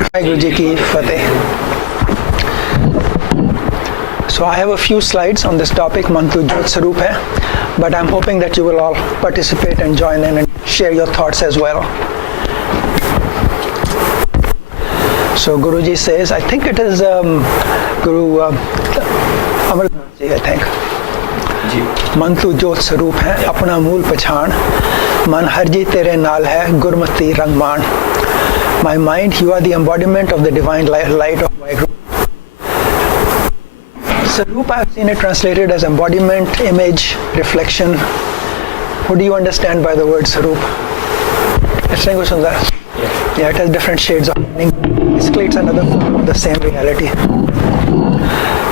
Waheguru Ji ki Fateh. So I have a few slides on this topic, Mantu Jyot Saroop hai, but I'm hoping that you will all participate and join in and share your thoughts as well. So Guruji says, I think it is Guru Amardas Ji, I think. Mantu Jyot Saroop hai, apna mool pachan, man harji tere naal hai, gurmati rangman. My mind, you are the embodiment of the divine light of Vaheguru. Saroop, I have seen it translated as embodiment, image, reflection. What do you understand by the word Saroop? Yeah, it has different shades of meaning. Basically, it's another form of the same reality.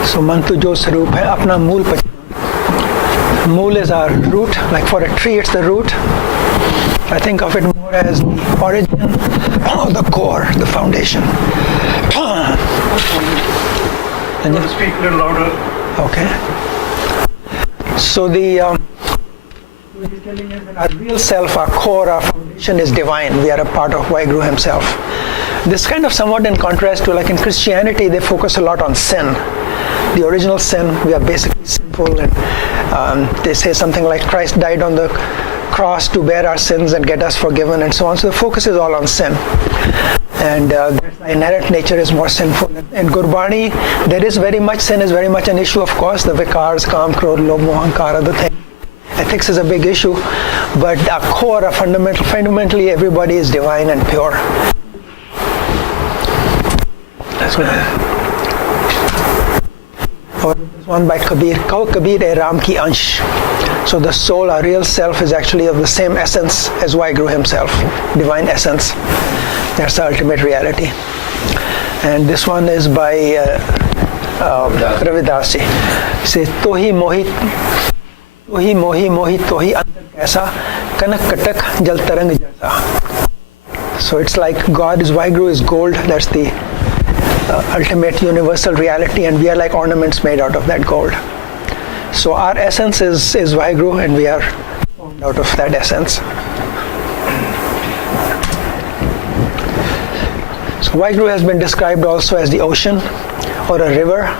So, Mantu Jyot Saroop hai, apna mool pachan. Mool is our root, like for a tree, it's the root. I think of it more as the origin, the core, the foundation. Can you speak a little louder? Okay. So the our real self, our core, our foundation is divine. We are a part of Vaheguru himself. This kind of somewhat in contrast to, like in Christianity, they focus a lot on sin. The original sin, we are basically sinful, and they say something like Christ died on the cross to bear our sins and get us forgiven and so on. So the focus is all on sin. And the inherent nature is more sinful. In Gurbani, there is very much, sin is very much an issue, of course. The VICHAARs, kaam, krodh, lobh, mohan, hankaar are the things. Ethics is a big issue, but our core, our fundamentally everybody is divine and pure. That's what or this one by Kabir, Kau Kabir e Ram ki Ansh. So the soul, our real self, is actually of the same essence as Vaheguru himself, divine essence. That's the ultimate reality. And this one is by Ravidas ji. He says, Tohi mohi tohi andar kaisa, kanak katak jal tarang jaisa. So it's like God is, Vaheguru is gold, that's the ultimate universal reality, and we are like ornaments made out of that gold. So our essence is Vaheguru, and we are formed out of that essence. So Vaheguru has been described also as the ocean or a river,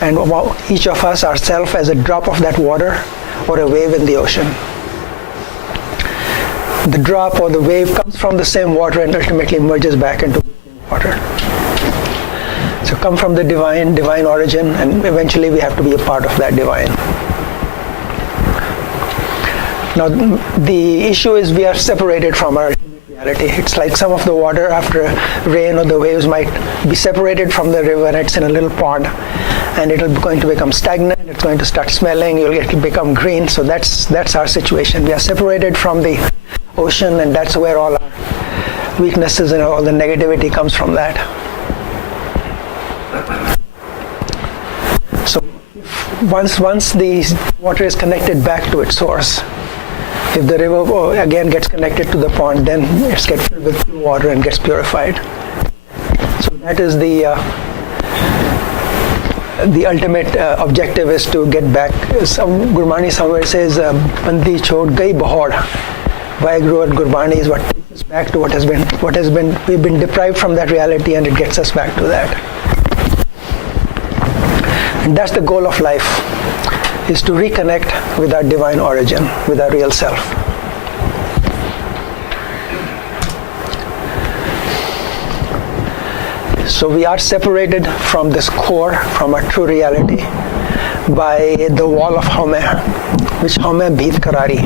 and each of us ourselves as a drop of that water or a wave in the ocean. The drop or the wave comes from the same water and ultimately merges back into the same water. So come from the divine origin, and eventually we have to be a part of that divine. Now the issue is we are separated from our reality. It's like some of the water after rain or the waves might be separated from the river, and it's in a little pond, and it'll going to become stagnant, it's going to start smelling, it'll become green. So that's our situation. We are separated from the ocean, and that's where all our weaknesses and all the negativity comes from that. So once the water is connected back to its source, if the river again gets connected to the pond, then it gets filled with water and gets purified. So that is the ultimate objective, is to get back. Gurbani somewhere says, "Bandi chhod gayi bahod." Vaheguru and Gurbani is what takes us back to what has been. We've been deprived from that reality, and it gets us back to that. And that's the goal of life, is to reconnect with our divine origin, with our real self. So we are separated from this core, from our true reality, by the wall of Haumai, which Haumai bheet karari.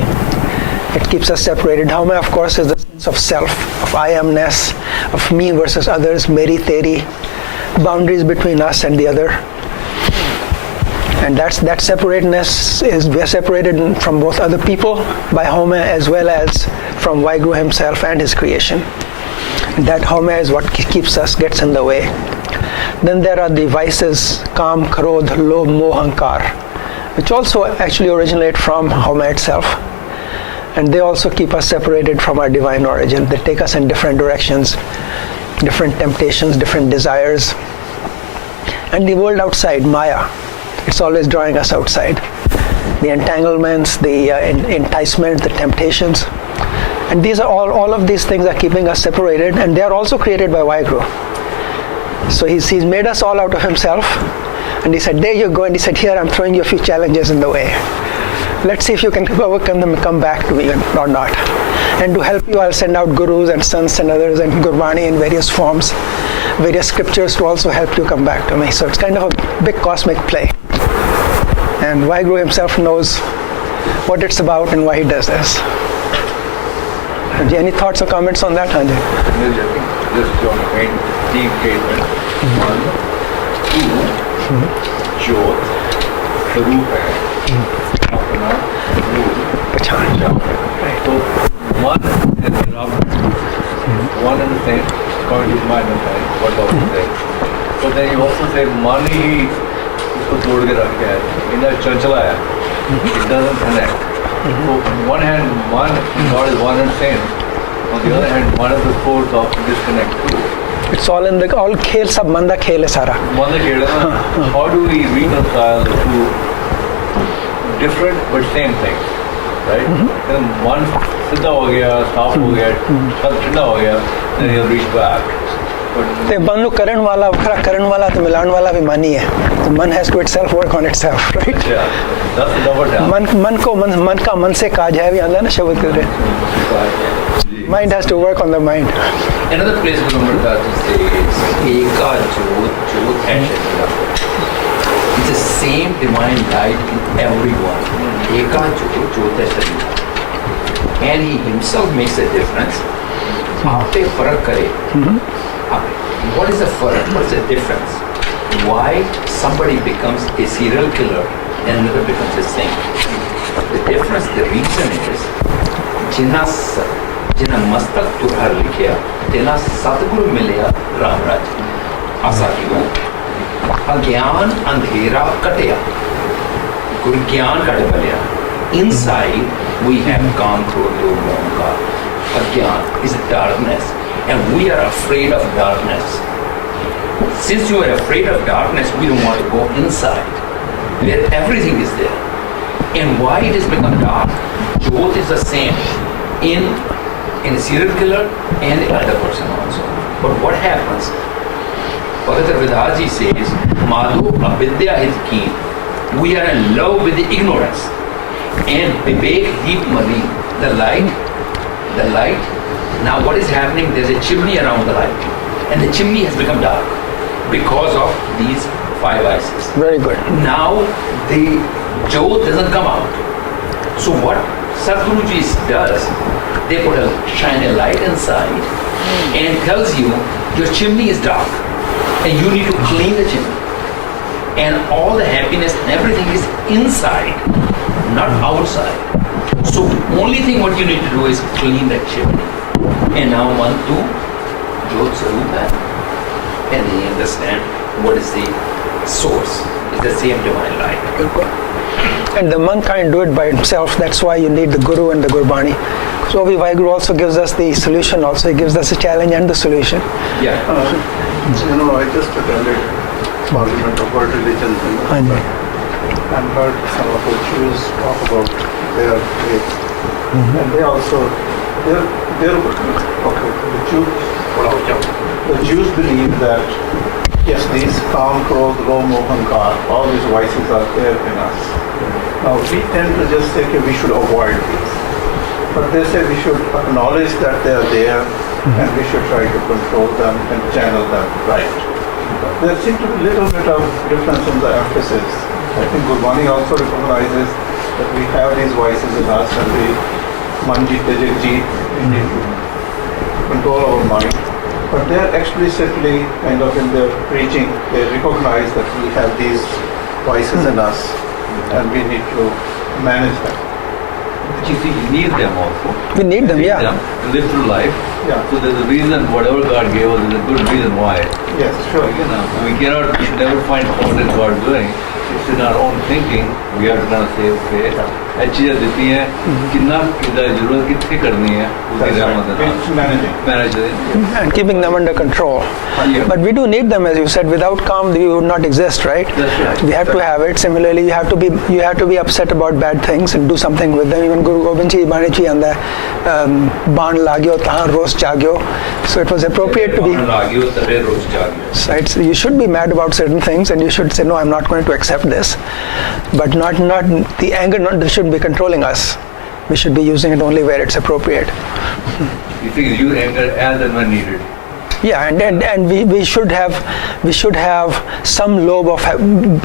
It keeps us separated. Haumai, of course, is the sense of self, of I amness, of me versus others, meri teri, boundaries between us and the other. And that separateness is, we are separated from both other people by Haumai as well as from Vaheguru himself and his creation. And that Haumai is what gets in the way. Then there are the vices, kaam, krodh, lobh, mohan, hankaar, which also actually originate from Haumai itself. And they also keep us separated from our divine origin. They take us in different directions, different temptations, different desires. And the world outside, Maya, it's always drawing us outside. The entanglements, the enticement, the temptations. And these are all of these things are keeping us separated, and they are also created by Vaheguru. So he's made us all out of himself, and he said, there you go, and he said, here I'm throwing you a few challenges in the way. Let's see if you can overcome them and come back to me or not. And to help you, I'll send out gurus and sons and others and Gurbani in various forms, various scriptures to also help you come back to me. So it's kind of a big cosmic play. And Vaheguru himself knows what it's about and why he does this. Any thoughts or comments on that, Hanji? Just your main theme statement. 1, 2, Jyot, saroop hai, apna mool, Pachan. So one is enough. One and the same, according to my understanding, what I was saying. But then you also say money उसको तोड़ के रखा है, इधर चंचला है, it doesn't connect. So on one hand, God is one and same. On the other hand, one of the force of disconnect too. It's all in the all khel, sab manda khel hai sara. One the khel hai na, how do we reconcile the two different but same things, right? Then one siddha ho gaya, saaf ho gaya, sab thanda ho gaya, then he'll reach back. ते बंधु करण वाला वखरा करण वाला तो मिलान वाला भी मन ही है. तो मन has to itself work on itself, right? Yeah, that's the double down. मन का मन से काज है भी आंदा ना शब्द कर रहे. Mind has to work on the mind. Another place Guru Ardaas says Eka Jyot Jyot and Shatila. It's the same divine light in everyone. Eka Jyot Jyot and Shatila. And he himself makes a difference. Aapte farak kare. What is the farak? What is the difference? Why somebody becomes a serial killer and another becomes a saint? The difference, the reason is जिन्ना मस्तक तुरहर लिखिया तेना सतगुरु मिलिया राम राज आसा की बात अज्ञान अंधेरा कटिया गुरु ज्ञान cut Ballia inside we have kaam, krodh, lobh, hankaar. Ajnana is darkness and we are afraid of darkness. Since you are afraid of darkness, we don't want to go inside where everything is there. And why it has become dark? Both is the same in a serial killer and the other person also. But what happens? Bhagat Ravidas ji says, Madhu avidya is keen. We are in love with the ignorance. And Vivek Deep Mali, the light. Now what is happening? There's a chimney around the light. And the chimney has become dark because of these 5 vices. Very good. Now the Jyot doesn't come out. So what Sadhguruji does, they put shine a light inside and tells you your chimney is dark and you need to clean the chimney. And all the happiness and everything is inside, not outside. So only thing what you need to do is clean that chimney. And now 1, 2, Jyot Saroop hai. And they understand what is the source. It's the same divine light. And the monk can't do it by himself. That's why you need the Guru and the Gurbani. So Vaheguru also gives us the solution. Also, he gives us a challenge and the solution. Yeah. I just attended Parliament of World Religions and heard some of the Jews talk about their faith. And they also, the Jews believe that yes, these kaam, krodh, lobh, mohan, hankaar, all these vices are there in us. Now we tend to just say we should avoid these. But they say we should acknowledge that they are there and we should try to control them and channel them right. There seems to be a little bit of difference in the emphasis. I think Gurbani also recognizes that we have these vices in us and we manjit, tajikjit, we need to control our mind. But they are explicitly kind of in their preaching, they recognize that we have these vices in us and we need to manage them. But you see, you need them also. We need them, yeah. To live through life. Yeah. So there's a reason, whatever God gave us, there's a good reason why. Yes, sure. We should never find fault in God doing. It's in our own thinking, we are going to say, okay, चीज़ें देती हैं, कितना किधर जरूरत कितनी करनी है, That's right. It's managing. manage it. And keeping them under control. Yeah. But we do need them, as you said. Without calm, we would not exist, right? That's right. We have to have it. Similarly, you have to be upset about bad things and do something with them. Even Guru Gobind Ji Bani Ji and the Baan lagyo tahan roz jagyo. So it was appropriate to be. So you should be mad about certain things, and you should say, no, I'm not going to accept this. But not the anger. Shouldn't be controlling us. We should be using it only where it's appropriate. You think use anger as and when needed. Yeah, and we should have some lobe of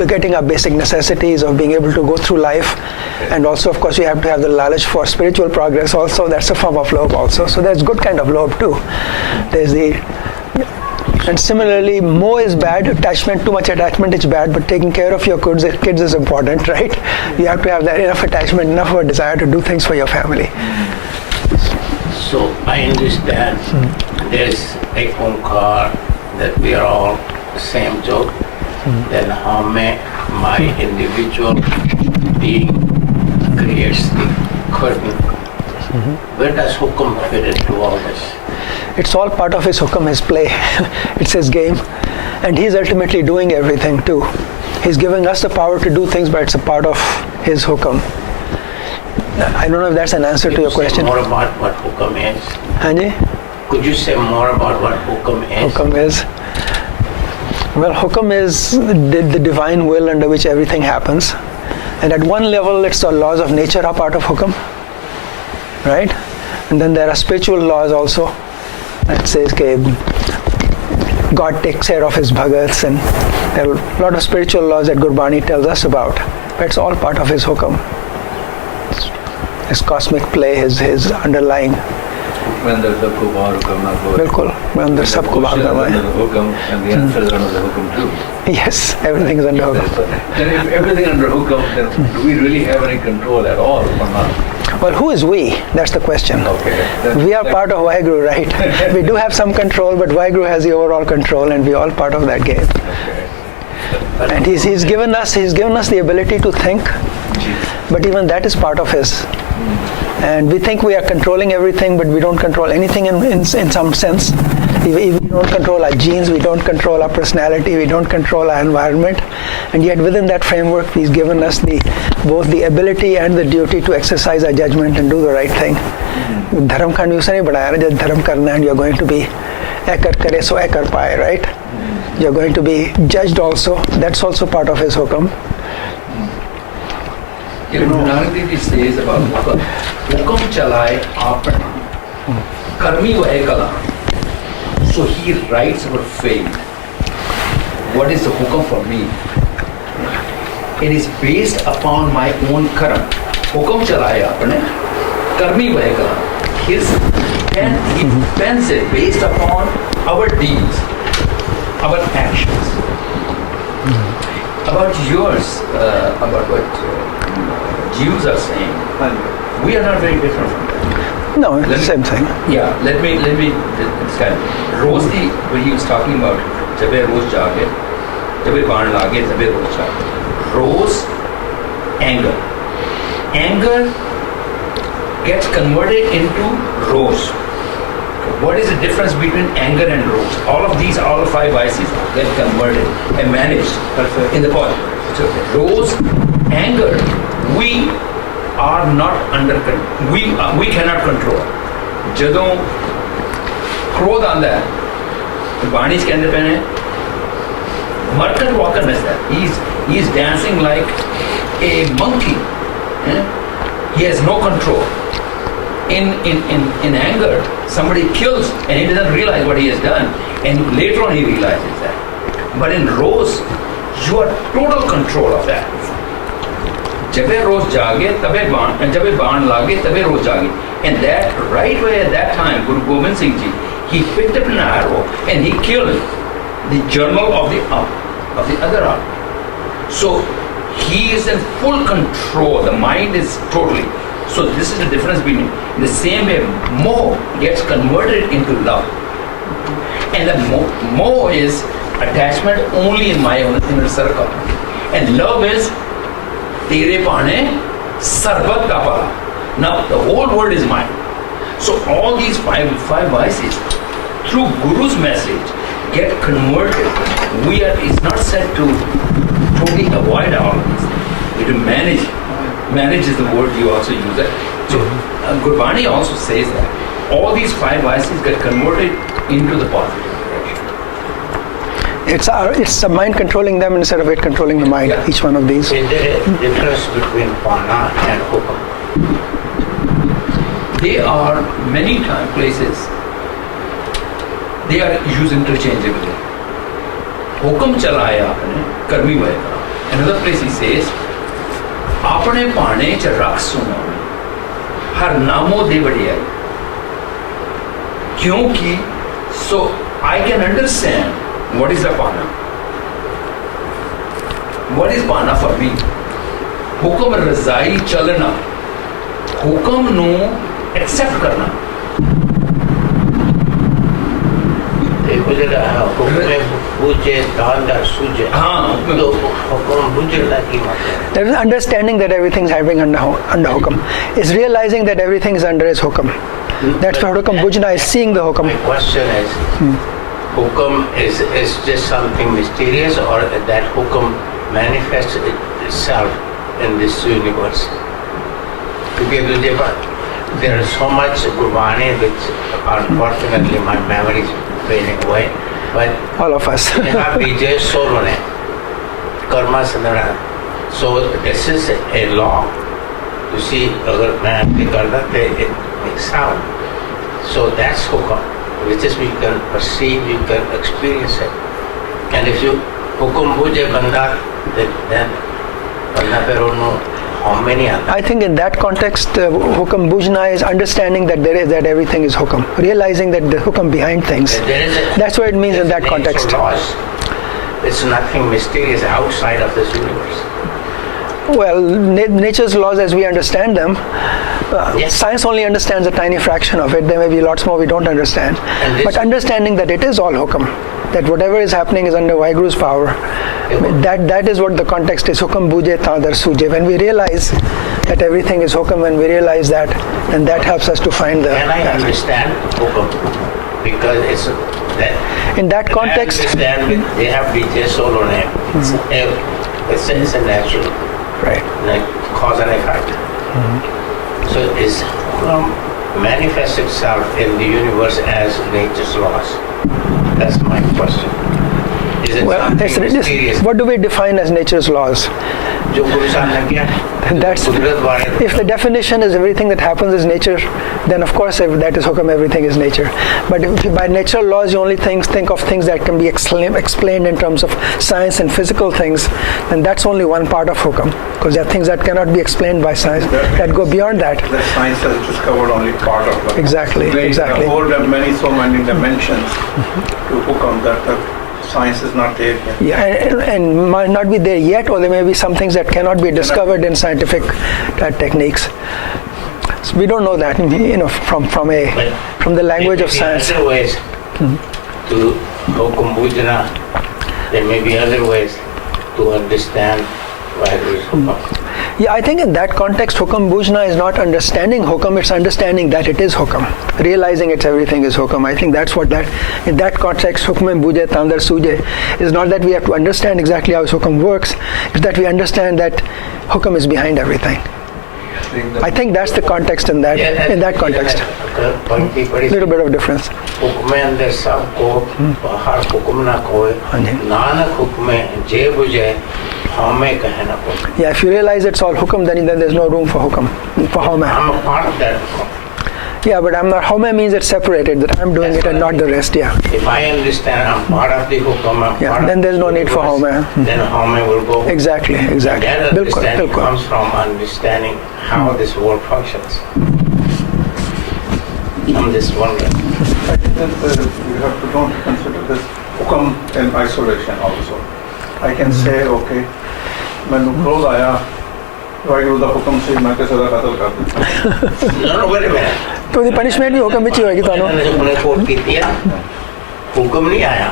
getting our basic necessities, of being able to go through life, and also, of course, we have to have the knowledge for spiritual progress. Also, that's a form of lobe. Also, so there's good kind of lobe too. There's and similarly, more is bad. Attachment, too much attachment is bad. But taking care of your kids is important, right? You have to have that enough attachment, enough of a desire to do things for your family. So I understand there's a hankaar, that we are all the same job. Then Haumai, my individual being, creates the curtain. Where does hukam fit into all this? It's all part of his hukam, his play. It's his game. And he's ultimately doing everything too. He's giving us the power to do things, but it's a part of his hukam. I don't know if that's an answer to your question. More about what hukam is. Hanji? Could you say more about what hukam is? Hukam is? Well, hukam is the divine will under which everything happens. And at one level, it's the laws of nature are part of hukam. Right? And then there are spiritual laws also. That says God takes care of his bhagats, and there are a lot of spiritual laws that Gurbani tells us about. But it's all part of his hukam. His cosmic play, his underlying. Bilkul. Andar sabko bahar karna hai. And the answers are under the hukam too. Yes, everything is under hukam. Then if everything under hukam, then do we really have any control at all or not? Well, who is we? That's the question. Okay. We are part of Vaheguru, right? We do have some control, but Vaheguru has the overall control, and we're all part of that game. Okay. And he's given us the ability to think, but even that is part of his. And we think we are controlling everything, but we don't control anything in some sense. We don't control our genes, we don't control our personality, we don't control our environment. And yet within that framework, he's given us both the ability and the duty to exercise our judgment and do the right thing. Dharam ka news nahi badaya na, jab dharam karna and you're going to be ekar kare so ekar paaye, right? You're going to be judged also. That's also part of his hukam. Nanak says about hukam. Hukam chalai aapna, karmi vahe kala. So he writes about fate. What is the hukam for me? It is based upon my own karma. Hukam chalaya apne, karmi vahe kala. He pens it based upon our deeds, our actions. About yours, about what Jews are saying, we are not very different from that. No, it's the same thing. Yeah, let me describe. Rose when he was talking about Jabe Rose Jage, Jabe Baan Lage, Jabe Rose Jage. Rose, anger. Anger gets converted into rose. What is the difference between anger and rose? All the five vices get converted and managed in the body. So rose, anger, we are not under control. We cannot control. Jadon krodh aanda hai, Gurbani कहते हैं Market walker is that. He is dancing like a monkey. He has no control. In anger, somebody kills and he doesn't realize what he has done, and later on he realizes that. But in rose, you are total control of that. Jabe rose jage, tabe baan, and jabe baan lage, tabe rose jage. And that right away at that time, Guru Gobind Singh Ji, he picked up an arrow and he killed the journal of the other arm. So he is in full control. The mind is totally. So this is the difference between. In the same way, moh gets converted into love, and the moh is attachment only in my own inner circle. And love is tere paane sarbat ka pala. Now the whole world is mine. So all these five vices, through Guru's message, get converted. It's not said to totally avoid all of these things. We to manage. Manage is the word you also use it. So Gurbani also says that all these five vices get converted into the positive direction. It's the mind controlling them instead of it controlling the mind. Yeah. Each one of these. Is there a difference between pana and hukum? They are many places. They are used interchangeably. Hukum chalaya apne karmi bhai karo. Another place he says, apne paane ch rakh suno har namo de badiyai. Kyunki, so I can understand what is a pana. What is pana for me? Hukum razai chalna. Hukum no accept karna. देखो जरा हुक्म बुझे दांदा सूझे हाँ तो हुक्म बुझना की मतलब There is an understanding that everything is happening under hukum. Is realizing that everything is under his hukum. That's what hukum bujna is, seeing the hukum. My question is, hukum is just something mysterious, or that hukum manifests itself in this universe? Because there is so much Gurbani which unfortunately my memory is fading away. But All of us. Vijay Solone, Karma Sandhana. So this is a law. You see, agar main apply karda to it makes sound. So that's hukum, which is we can perceive, you can experience it. And if you hukum bujhe banda, then banda pe no how many are. I think in that context, hukum bujna is understanding that that everything is hukum, realizing that the hukum behind things. That's what it means in that context. Laws. It's nothing mysterious outside of this universe. Well, nature's laws as we understand them, Yes. science only understands a tiny fraction of it. There may be lots more we don't understand. And this- But understanding that it is all hukum, that whatever is happening is under Vaheguru's power, that is what the context is. Hukum buje tadar suje. When we realize that everything is hukum, when we realize that, then that helps us to find the. Can I understand hukum? Because it's that. In that context, I understand they have Vijay Solone. It's a natural, right? like cause and effect. So is hukum manifests itself in the universe as nature's laws? That's my question. Is it Well, something mysterious? what do we define as nature's laws? जो गुरु साहब ने किया, That's कुदरत वाले if the definition is everything that happens is nature, then of course if that is hukum, everything is nature. But if by natural laws you only think of things that can be explained in terms of science and physical things, then that's only one part of hukum, because there are things that cannot be explained by science that go beyond that. The science has discovered only part of it. Exactly, There exactly. are so many dimensions to hukum that the science is not there yet. Yeah, and might not be there yet, or there may be some things that cannot be discovered in scientific techniques. So we don't know that, from the language of science. There may be other ways to hukum bujna. There may be other ways to understand why there is hukum. Yeah, I think in that context, hukum bujna is not understanding hukum, it's understanding that it is hukum. Realizing everything is hukum. I think that's what in that context, hukum buje tandar suje is not that we have to understand exactly how hukum works, it's that we understand that hukum is behind everything. I think that's the context in that context. Little bit of difference. हुक्मे अंदर सबको बाहर हुक्म ना कोई नानक हुक्मे जे बुझे हमें कहे ना कोई. Yeah, if you realize it's all hukum, then there's no room for hukum, for Haumai. I'm a part of that. Yeah, but I'm not. Haumai means it's separated, that I'm doing it and not the rest. Yeah. If I understand I'm part of the hukum, Yeah, then there's no need for Haumai. Then Haumai will go. Exactly. That Bilkul, understanding bilkul. comes from understanding how this world functions. I'm just wondering. I think that you don't consider this hukum in isolation also. I can say, okay, when krodh आया, वाहिगुरु दा हुक्म से मैं किसी दा कत्ल कर दिता. No, wait a minute. तो दी punishment भी हुक्म विच ही होगी तानो. मैंने कोर्ट की थी हुक्म नहीं आया.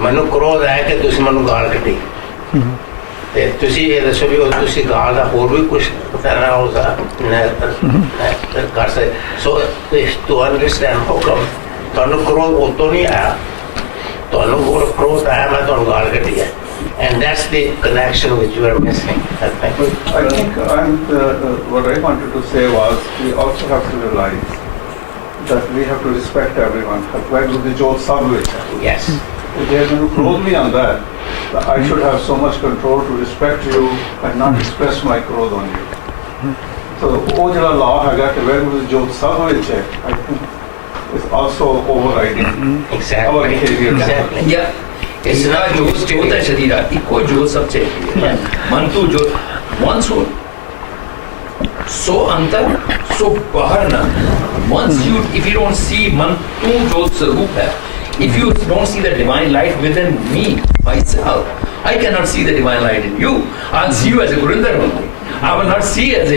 मनु क्रोध आया कि दुश्मन गाल कटी. ਤੇ ਤੁਸੀਂ ਇਹ ਦੱਸੋ ਵੀ ਉਹ ਤੁਸੀਂ ਗਾਂ ਦਾ ਹੋਰ ਵੀ ਕੁਝ ਕਰਨਾ ਹੋਗਾ ਕਰ ਸਕਦੇ ਸੋ ਟੂ ਅੰਡਰਸਟੈਂਡ ਹਾਊ ਕਮ ਤੁਹਾਨੂੰ ਕ੍ਰੋਧ ਉਤੋਂ ਨਹੀਂ ਆਇਆ ਤੁਹਾਨੂੰ ਹੋਰ ਕ੍ਰੋਧ ਆਇਆ ਮੈਂ ਤੁਹਾਨੂੰ ਗਾਲ ਕੱਢੀ ਹੈ and that's the connection which you are missing I think. I think what I wanted to say was we also have to realize that we have to respect everyone. Yes. If they are going to close me on that, I should have so much control to respect you and not express my clothes on you. So, वो जो law है कि where was जो सब है, I think is also overriding Exactly. our behavior. Exactly. Yeah. इसका जोत है शरीर इको जोत सब चाहिए मन तू जो मन सो अंतर सो बाहर ना once you if you don't see मन तू जोत स्वरूप है if you don't see the divine light within me myself I cannot see the divine light in you I'll see you as a Gurinder only I will not see as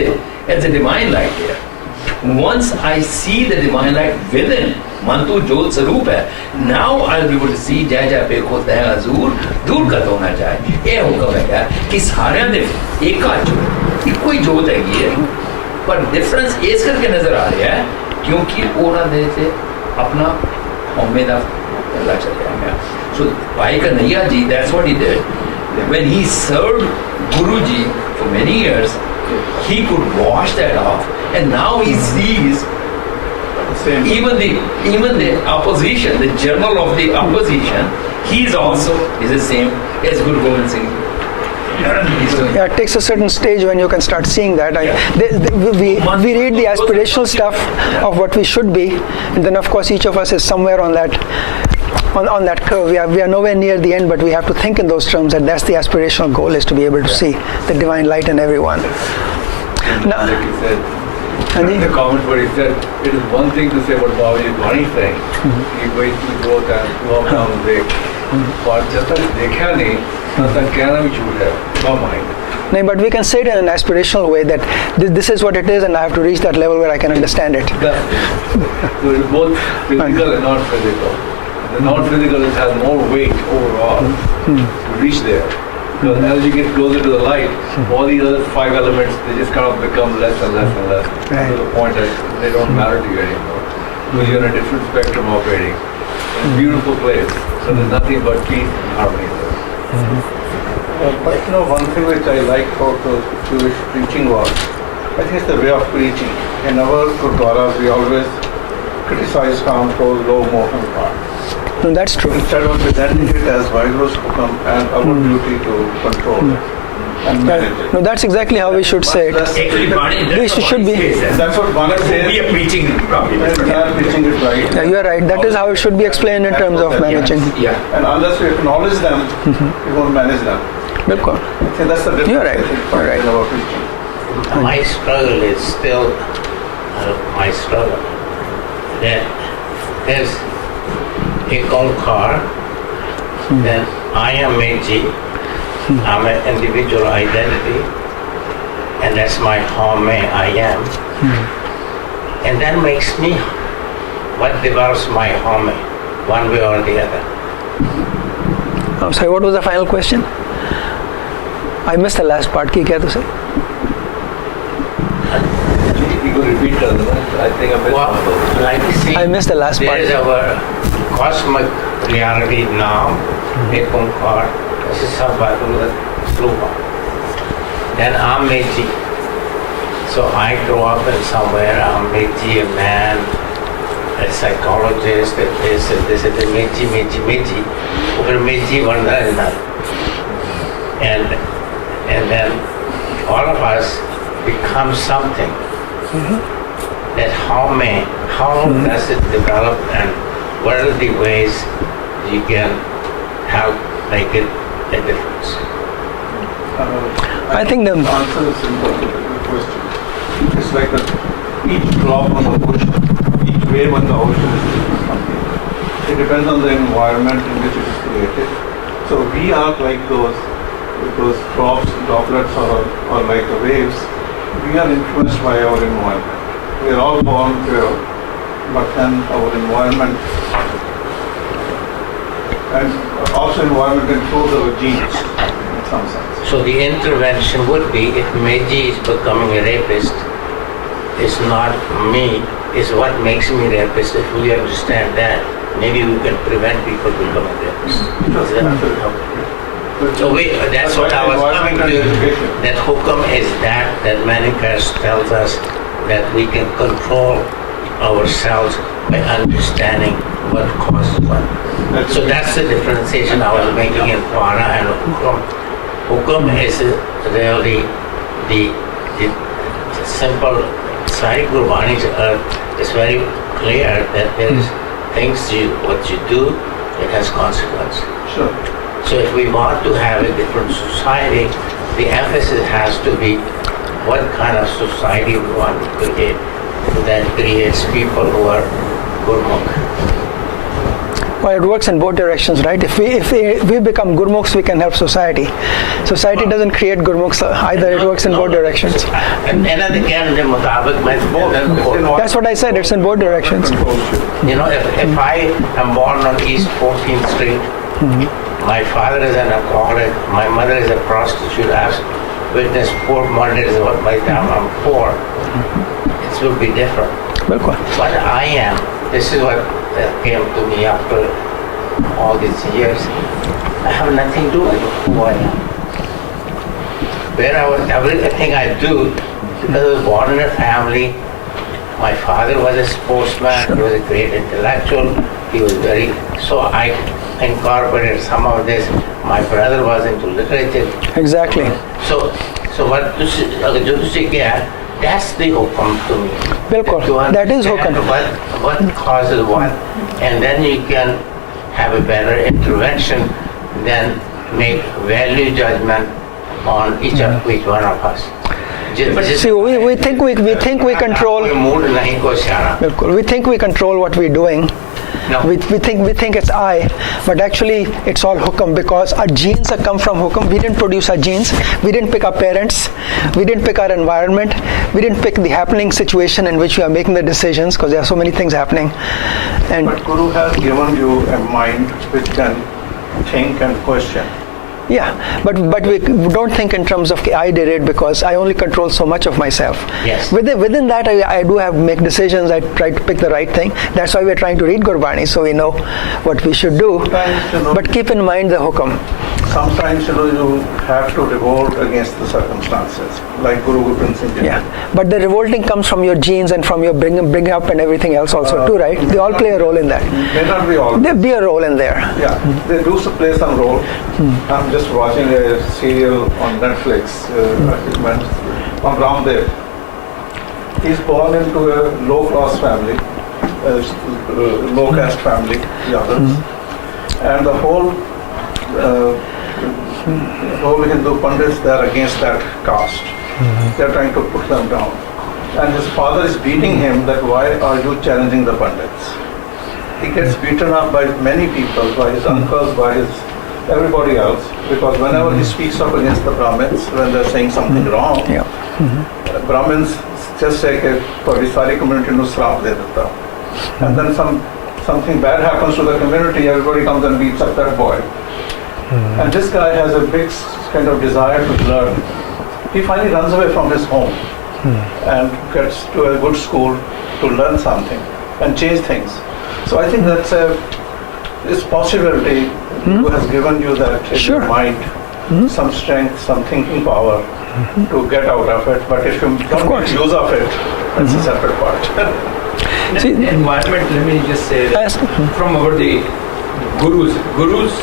a divine light here once I see the divine light within मन तो जोत स्वरूप है now I will be able to see जय जय पे होता है हजूर दूर कर होना चाहिए ये हुक्म है यार कि सारे दे एक ਇੱਕੋ ਹੀ ਜੋਤ ਹੈਗੀ ਹੈ ਪਰ ਡਿਫਰੈਂਸ ਇਸ ਕਰਕੇ ਨਜ਼ਰ ਆ ਰਿਹਾ ਹੈ ਕਿਉਂਕਿ ਉਹਨਾਂ ਦੇ ਤੇ ਆਪਣਾ ਹਉਮੈ ਦਾ ਅੱਲਾ ਚੱਲਿਆ ਗਿਆ ਸੋ ਭਾਈ ਕਨਈਆ ਜੀ that's what he did when he served Guru ji for many years he could wash that off and now he sees even the opposition, the general of the opposition, he's also is the same as Guru Gobind Singh. Yeah, it takes a certain stage when you can start seeing that. We read the aspirational stuff of what we should be, and then of course each of us is somewhere on that curve. We are nowhere near the end, but we have to think in those terms, and that's the aspirational goal, is to be able to see the divine light in everyone. Now, like you said, the comment where he said, it is one thing to say what Babaji Gurbani is saying, कि कोई जो होता है वो अपना देख, और जब तक देखा नहीं, तब तक कहना भी झूठ है, no mind. no, but we can say it in an aspirational way that this is what it is, and I have to reach that level where I can understand it. So it is both physical and not physical. The non-physical has more weight overall to reach there. Because as you get closer to the light, all these other 5 elements, they just kind of become less and less and less. Right. To the point that they don't matter to you anymore. Because you're in a different spectrum operating. It's a beautiful place. So there's nothing but peace and harmony there. But one thing which I like about the Jewish preaching was, I think it's the way of preaching. In our Gurdwaras, we always criticize kaam, krodh, lobh, moh, hankaar. No, that's true. Instead of presenting it as Vaheguru's hukam and our duty to control it and manage it. No, that's exactly how we should say it. Actually, Bani, We should be. That's what Bani says. we are preaching probably. And we are preaching it right. Yeah, you are right. That is how it should be explained in terms of managing. Yeah. And unless we acknowledge them, we won't manage them. Bilkul. I think that's the difference. You're right. I think, You're right. in our preaching. My struggle is still my struggle. There's a hankaar, then I am Meji, I'm an individual identity, and that's my Haumai, I am. And that makes me, what develops my Haumai, one way or the other. I'm sorry, what was the final question? I missed the last part. Ki kya to say? You could repeat that, I think I missed one of those. Like you see, I missed the last there is part. our cosmic reality now, a hankaar, this is how Rupa. Then I'm Meji. So I grew up in somewhere, I'm Meji, a man, a psychologist, this is the Meji. Over Meji, one and then all of us become something. That how does it develop and what are the ways you can help make it a difference? I think the answer is simple to the question. It's like each drop on the ocean, each wave on the ocean is something. It depends on the environment in which it is created. So we are like those drops, droplets, or like the waves. We are influenced by our environment. We are all born pure, but then our environment, and also environment includes our genes. some sense. So the intervention would be if Meji is becoming a rapist, it's not me, it's what makes me a rapist. If we understand that, maybe we can prevent people becoming rapists. So that's what I was coming to. That hukam is that manifest tells us that we can control ourselves by understanding what causes what. So that's the differentiation I was making in Para and Hukum. Hukum is really the simple side. Gurbani's is very clear that there is what you do, it has consequence. Sure. So if we want to have a different society, the emphasis has to be what kind of society we want to create that creates people who are Gurmukh. Well, it works in both directions, right? If we become Gurmukhs, we can help society. Society doesn't create Gurmukhs either. It works in both directions. That's what I said. It's in both directions. You know, if I am born on East 14th Street, my father is an alcoholic, my mother is a prostitute, I've witnessed 4 murders by the time I'm 4. It will be different. But I am, this is what came to me after all these years. I have nothing to do with who I am. Everything I do, because I was born in a family. My father was a sportsman, he was a great intellectual, he was so I incorporated some of this. My brother was into literature. Exactly. So what जो तुझे क्या है? That's the hukum to me. Bilkul. That is hukum. What causes what, and then you can have a better intervention than make value judgment on each one of us. See, we think we control. Bilkul. We think we control what we're doing. No. We think it's I, but actually it's all hukum, because our genes have come from hukum. We didn't produce our genes. We didn't pick our parents. We didn't pick our environment. We didn't pick the happening situation in which we are making the decisions, because there are so many things happening. But Guru has given you a mind which can think and question. Yeah, but we don't think in terms of I did it because I only control so much of myself. Yes. Within that, I do have make decisions. I try to pick the right thing. That's why we're trying to read Gurbani, so we know what we should do. But keep in mind the hukum. Sometimes you have to revolt against the circumstances, like Guru Gobind Singh did. Yeah, but the revolting comes from your genes and from your bringing up and everything else also too, right? They all play a role in that. May not be all. There be a role in there. Yeah, they do play some role. I'm just watching a serial on Netflix, on Ramdev. He's born into a low-class family, low-caste family, the others, and the whole Hindu Pandits, they're against that caste. They're trying to put them down. And his father is beating him that why are you challenging the Pandits? He gets beaten up by many people, by his uncles, by his everybody else, because whenever he speaks up against the Brahmins, when they're saying something wrong, Brahmins just say that for the sari community no srap de deta. And then something bad happens to the community, everybody comes and beats up that boy. And this guy has a big kind of desire to learn. He finally runs away from his home and gets to a good school to learn something and change things. So I think that's this possibility who has given you that in your mind, some strength, some thinking power to get out of it. But if you don't make use of it, that's a separate part. See, environment, let me just say that from our the gurus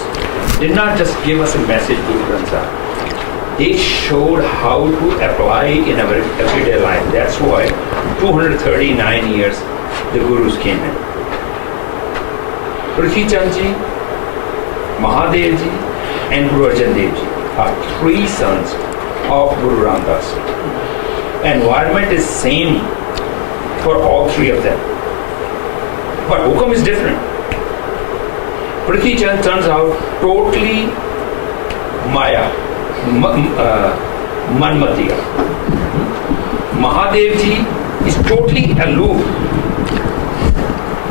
did not just give us a message, Guru Granth Sahib. They showed how to apply in our everyday life. That's why 239 years the gurus came in. Prithvi Chand ji, Mahadev ji, and Guru Arjan Dev ji are 3 sons of Guru Ramdas. Environment is same for all 3 of them. But hukum is different. Prithvi Chand turns out totally Maya, Manmatiya. Mahadev ji is totally aloof.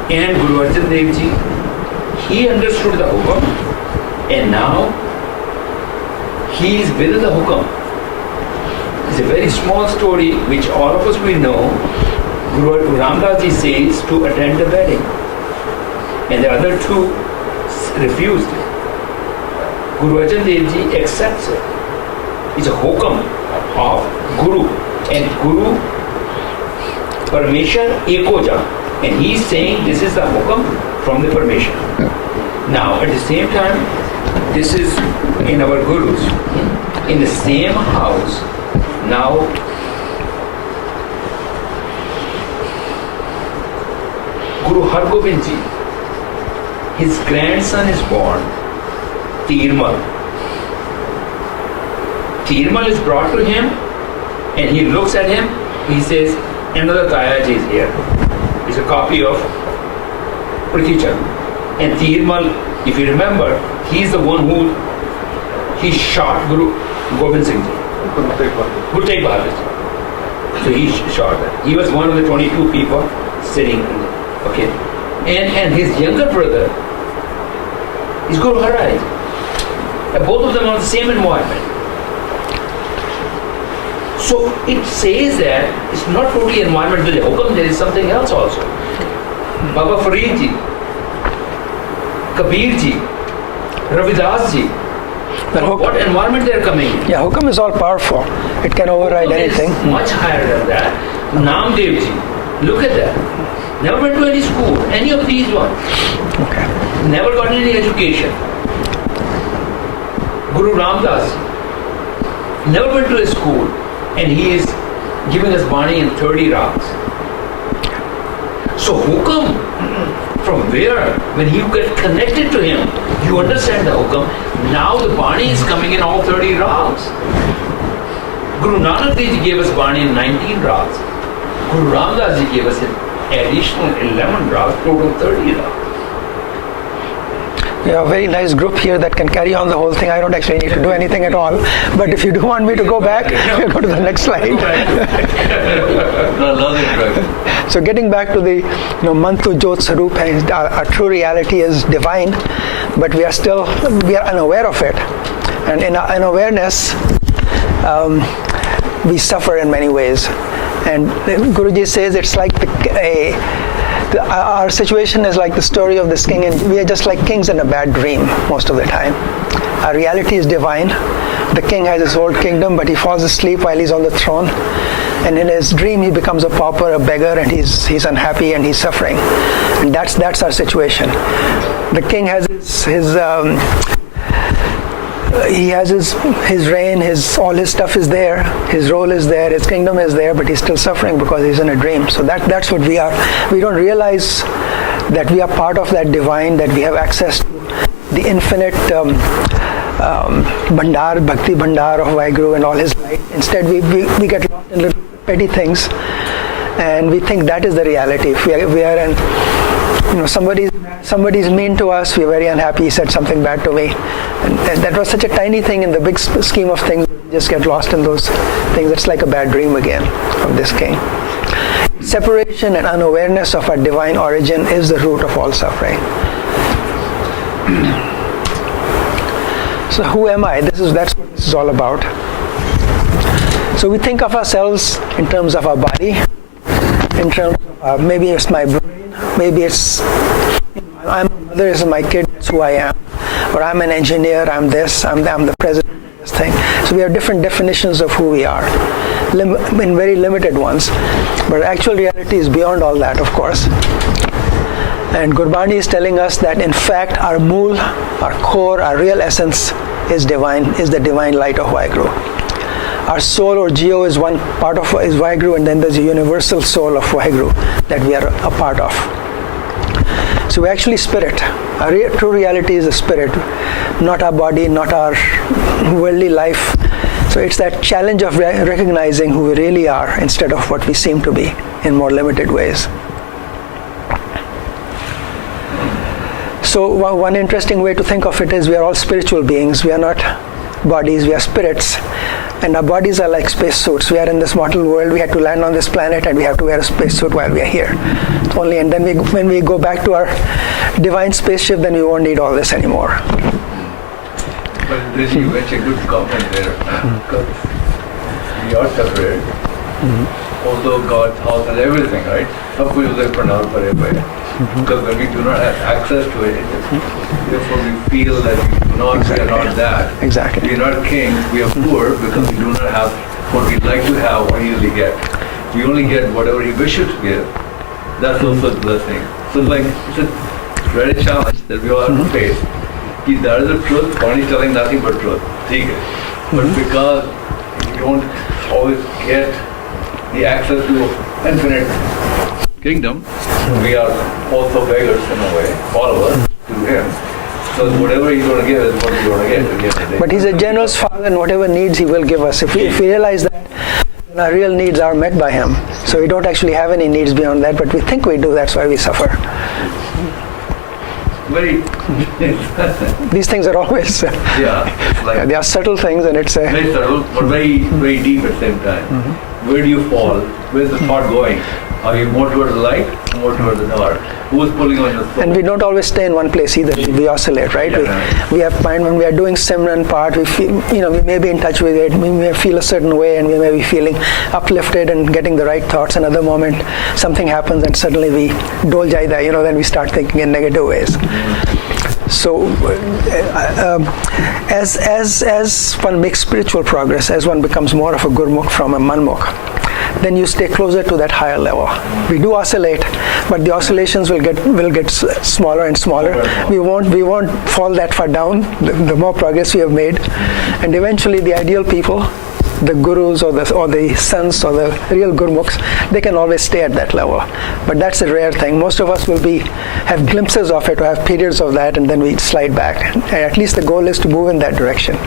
And Guru Arjan Dev ji, he understood the hukum, and now he is within the hukam. It's a very small story which all of us will know. Guru Ramdas ji says to attend the wedding, and the other two refused. Guru Arjan Dev Ji accepts it. It's a hukam of Guru, and Guru permission ekoja, and he is saying this is the hukam from the permission. Now at the same time, this is in our Gurus, in the same house. Now Guru Har Gobind Ji, his grandson is born, Tirmal. Tirmal is brought to him, and he looks at him, he says, another Kayaji is here. It's a copy of Prithichan. And Tirmal, if you remember, he's the one who he shot Guru Gobind Singh Ji. Guru Tegh Bahadur Ji. So he shot that. He was one of the 22 people sitting in there. Okay. And his younger brother is Guru Haraj. And both of them are the same environment. So it says that it's not totally environment with the hukam, there is something else also. Baba Farid Ji, Kabir Ji, Ravidas Ji. From what environment they are coming in? Yeah, hukam is all powerful. It can override Hukam anything. is much higher than that. Naam Dev Ji, look at that. Never went to any school, any of these ones. Okay. Never got any education. Guru Ramdas never went to a school, and he is giving us Bani in 30 rags. So hukam, from where, when you get connected to him, you understand the hukam. Now the Bani is coming in all 30 rags. Guru Nanak Dev Ji gave us Bani in 19 rags. Guru Ramdas Ji gave us an additional 11 rags, total 30 rags. We have a very nice group here that can carry on the whole thing. I don't actually need to do anything at all. But if you do want me to go back, we'll go to the next slide. So getting back to the Mantu Jot Saroop, and our true reality is divine, but we are unaware of it. And in our unawareness, we suffer in many ways. And Guruji says it's like our situation is like the story of this king, and we are just like kings in a bad dream most of the time. Our reality is divine. The king has his whole kingdom, but he falls asleep while he's on the throne. And in his dream, he becomes a pauper, a beggar, and he's unhappy and he's suffering. And that's our situation. The king has his reign, all his stuff is there, his role is there, his kingdom is there, but he's still suffering because he's in a dream. So that's what we are. We don't realize that we are part of that divine, that we have access to the infinite Bhandar, Bhakti Bhandar of Vaheguru and all his light. Instead, we get lost in little petty things, and we think that is the reality. If we are in, somebody's mean to us, we're very unhappy, he said something bad to me. And that was such a tiny thing in the big scheme of things. We just get lost in those things. It's like a bad dream again of this king. Separation and unawareness of our divine origin is the root of all suffering. So who am I? That's what this is all about. So we think of ourselves in terms of our body, in terms of maybe it's my brain, maybe it's I'm a mother, this is my kid, that's who I am. Or I'm an engineer, I'm this, I'm the president of this thing. So we have different definitions of who we are, in very limited ones. But actual reality is beyond all that, of course. And Gurbani is telling us that in fact our mool, our core, our real essence is divine, is the divine light of Vaheguru. Our soul or Geo is one part of is Vaheguru, and then there's a universal soul of Vaheguru that we are a part of. So we're actually spirit. Our true reality is a spirit, not our body, not our worldly life. So it's that challenge of recognizing who we really are instead of what we seem to be in more limited ways. So one interesting way to think of it is we are all spiritual beings. We are not bodies, we are spirits. And our bodies are like spacesuits. We are in this mortal world, we had to land on this planet, and we have to wear a spacesuit while we are here. And then when we go back to our divine spaceship, then we won't need all this anymore. But then you mentioned a good comment there, because we are separated. Although God's house and everything, right? सब कुछ उधर प्रणाम करे हुए हैं. Because when we do not have access to it, therefore we feel that we are not that. Exactly. We are not kings, we are poor because we do not have what we'd like to have or easily get. We only get whatever He wishes to give. That's also a blessing. So it's a very challenge that we all have to face. That is the truth, God is telling nothing but truth. ठीक है. But because we don't always get the access to infinite kingdom, we are also beggars in a way, all of us, to Him. So whatever He's going to give is what we're going to get at the end of the day. But He's a generous Father, and whatever needs He will give us. If we realize that our real needs are met by Him, so we don't actually have any needs beyond that, but we think we do, that's why we suffer. Very, These things are always, it's like they are subtle things, and it's very subtle, but very, very deep at the same time. Where do you fall? Where's the thought going? Are you more towards the light or more towards the dark? Who's pulling on your soul? and we don't always stay in one place either. We oscillate, right? We have find when we are doing Simran part, we feel, we may be in touch with it, we may feel a certain way, and we may be feeling uplifted and getting the right thoughts. Another moment, something happens, and suddenly we dol jaida, then we start thinking in negative ways. So, as one makes spiritual progress, as one becomes more of a gurmukh from a manmukh, then you stay closer to that higher level. We do oscillate, but the oscillations will get smaller and smaller. We won't fall that far down. The more progress we have made, and eventually the ideal people, the gurus or the sons or the real gurmukhs, they can always stay at that level. But that's a rare thing. Most of us will have glimpses of it or have periods of that, and then we slide back. And at least the goal is to move in that direction.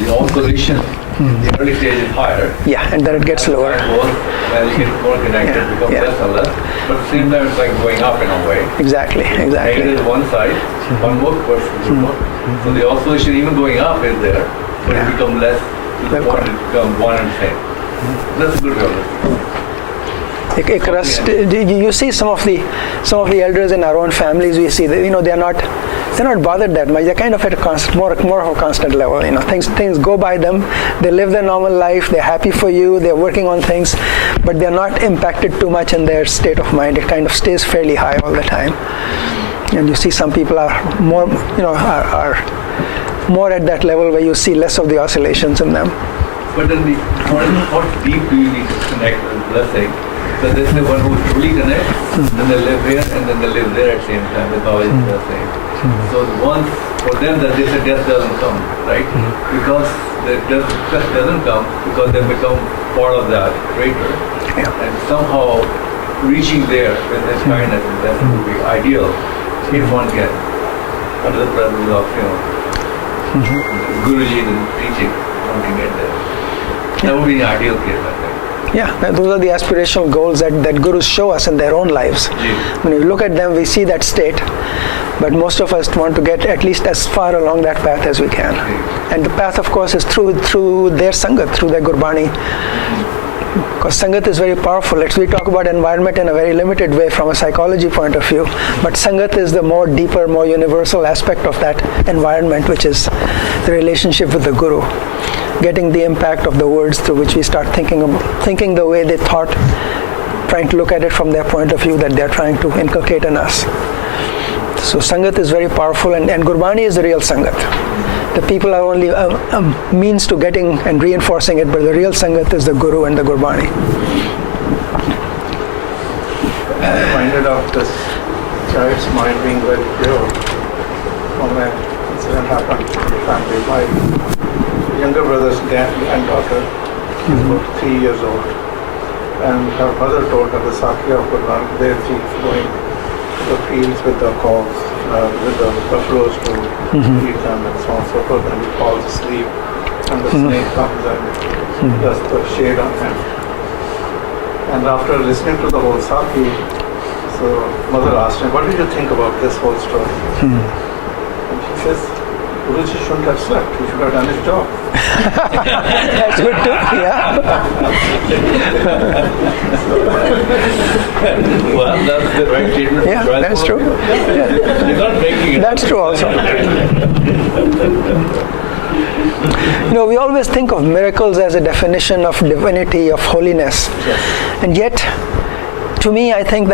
The oscillation, the early stage is higher. Yeah, and then it gets lower. As you get more connected, becomes less and less. But at the same time, it's like going up in a way. Exactly. Negative is one side, one book versus two book. So the oscillation, even going up, is there, but it becomes less to the point it becomes one and the same. That's a good way of looking. You see some of the elders in our own families. We see that they're not bothered that much. They're kind of at a more of a constant level. Things go by them. They live their normal life. They're happy for you. They're working on things, but they're not impacted too much in their state of mind. It kind of stays fairly high all the time. And you see some people are more more at that level where you see less of the oscillations in them. But then how deep do you need to connect with blessing? So there's the one who truly connects, then they live here and then they live there at the same time. That's always the same. So once for them that they say death doesn't come, right? Because the death doesn't come because they become part of that greater. And somehow reaching there with His kindness and blessing would be ideal if one can, under the presence of Guruji and teaching, one can get there. That would be the ideal case, I think. Yeah, those are the aspirational goals that gurus show us in their own lives. When we look at them, we see that state, but most of us want to get at least as far along that path as we can. And the path, of course, is through their sangat, through their Gurbani. Because sangat is very powerful. We talk about environment in a very limited way from a psychology point of view, but sangat is the more deeper, more universal aspect of that environment, which is the relationship with the Guru. Getting the impact of the words through which we start thinking the way they thought, trying to look at it from their point of view that they're trying to inculcate in us. So sangat is very powerful, and Gurbani is the real sangat. The people are only a means to getting and reinforcing it, but the real sangat is the Guru and the Gurbani. I'm reminded of this child's mind being very pure. When an incident happened in the family, my younger brother's granddaughter is about 3 years old, and her mother told her the Sakya of Gurbani, there she is going to the fields with the cows, with the buffaloes to eat them and so on and so forth, and he falls asleep, and the snake comes and does the shade on him. And after listening to the whole Saki, so mother asked him, what did you think about this whole story? And he says, Guruji shouldn't have slept, he should have done his job. That's good too, yeah. Well, that's the right treatment. Yeah, that's true. Yeah. He's not making it. That's true also. we always think of miracles as a definition of divinity, of holiness. And yet, to me, I think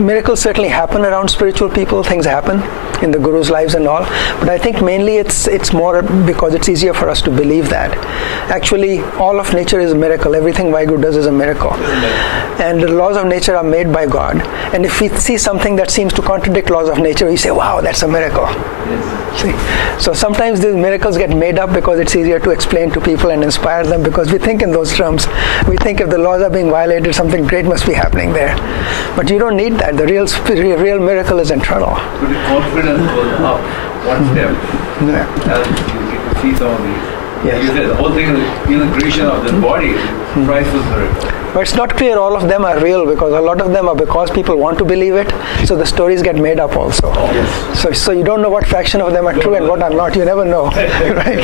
miracles certainly happen around spiritual people. Things happen in the Guru's lives and all. But I think mainly it's more because it's easier for us to believe that. Actually, all of nature is a miracle. Everything Vaheguru does is a miracle. And the laws of nature are made by God. And if we see something that seems to contradict laws of nature, we say, wow, that's a miracle. See? So sometimes these miracles get made up because it's easier to explain to people and inspire them, because we think in those terms. We think if the laws are being violated, something great must be happening there. But you don't need that. The real miracle is internal. So the confidence goes up one step. Yeah. As you see some of these. Yes. You said the whole thing is the creation of this body, priceless miracle. But it's not clear all of them are real, because a lot of them are because people want to believe it, so the stories get made up also. Yes. So you don't know what fraction of them are true and what are not. You never know, right?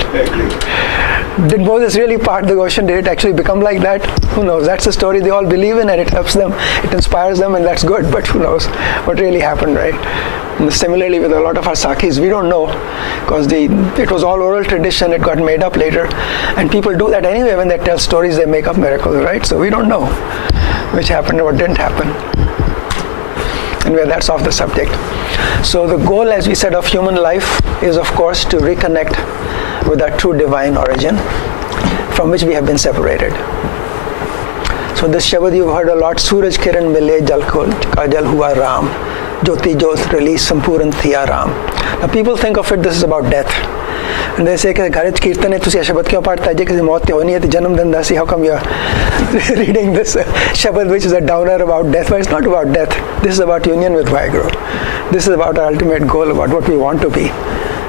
Did Moses really part the ocean? Did it actually become like that? Who knows? That's a story they all believe in, and it helps them, it inspires them, and that's good. But who knows what really happened, right? And similarly, with a lot of our Sakis, we don't know, because it was all oral tradition. It got made up later, and people do that anyway. When they tell stories, they make up miracles, right? So we don't know which happened or what didn't happen. Anyway, that's off the subject. So the goal, as we said, of human life is, of course, to reconnect with our true divine origin, from which we have been separated. So this Shabad you've heard a lot. Suraj kiran mile jal ka jal hua Ram, Jyoti Jyot release Sampurn thiya Ram. Now people think of it, this is about death. And they say, Gharaj Kirtan hai, tusi Shabad kyun padhta hai? Je kisi maut honi hai, janam din dasi, how come you are reading this Shabad which is a downer about death? But it's not about death. This is about union with Vaheguru. This is about our ultimate goal, about what we want to be.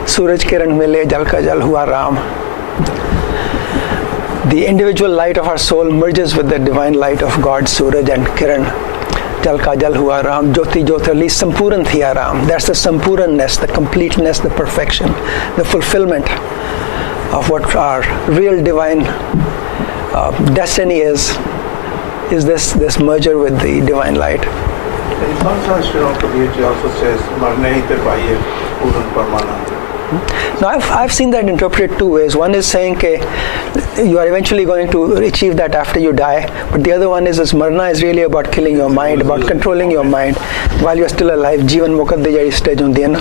Suraj kiran mile jal ka jal hua Ram. The individual light of our soul merges with the divine light of God, Suraj and Kiran. Jal ka jal hua Ram, Jyoti Jyot release Sampurn thiya Ram. That's the Sampurness, the completeness, the perfection, the fulfillment of what our real divine destiny is this merger with the divine light. In some sense, Kabirji also says, Marne hi te paiye Puran Parmanand. Now, I've seen that interpreted two ways. One is saying that you are eventually going to achieve that after you die, but the other one is marna is really about killing your mind, about controlling your mind while you're still alive. Jivan mukad de jari stage hundi hai na.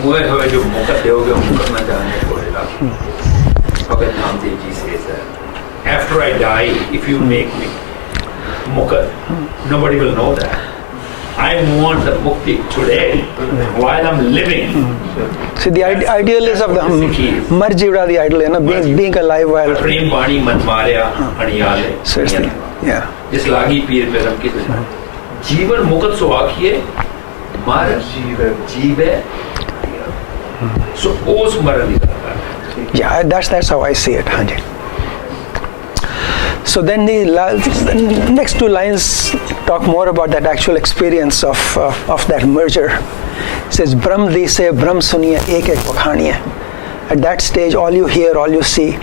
मुझे हमें जो मौका दोगे हम करना चाहेंगे पड़ेगा भगत Namdev ji says that after I die, if you make me mukad, nobody will know that. I want the mukti today while I'm living. See, the ideal is of the mar jivda, the ideal है ना, being alive while. प्रेम वाणी मन Maria अनियाले. Seriously, yeah. जिस लागी पीर पे रम की तुझे जीवन मुकद सो आखिए मर जीवे so ओस मरण निकलता है. Yeah, that's how I see it. Hanji. So then the next two lines talk more about that actual experience of that merger. It says, Brahm di se Brahm suniye ek ek pakhaniye. At that stage, all you hear, all you see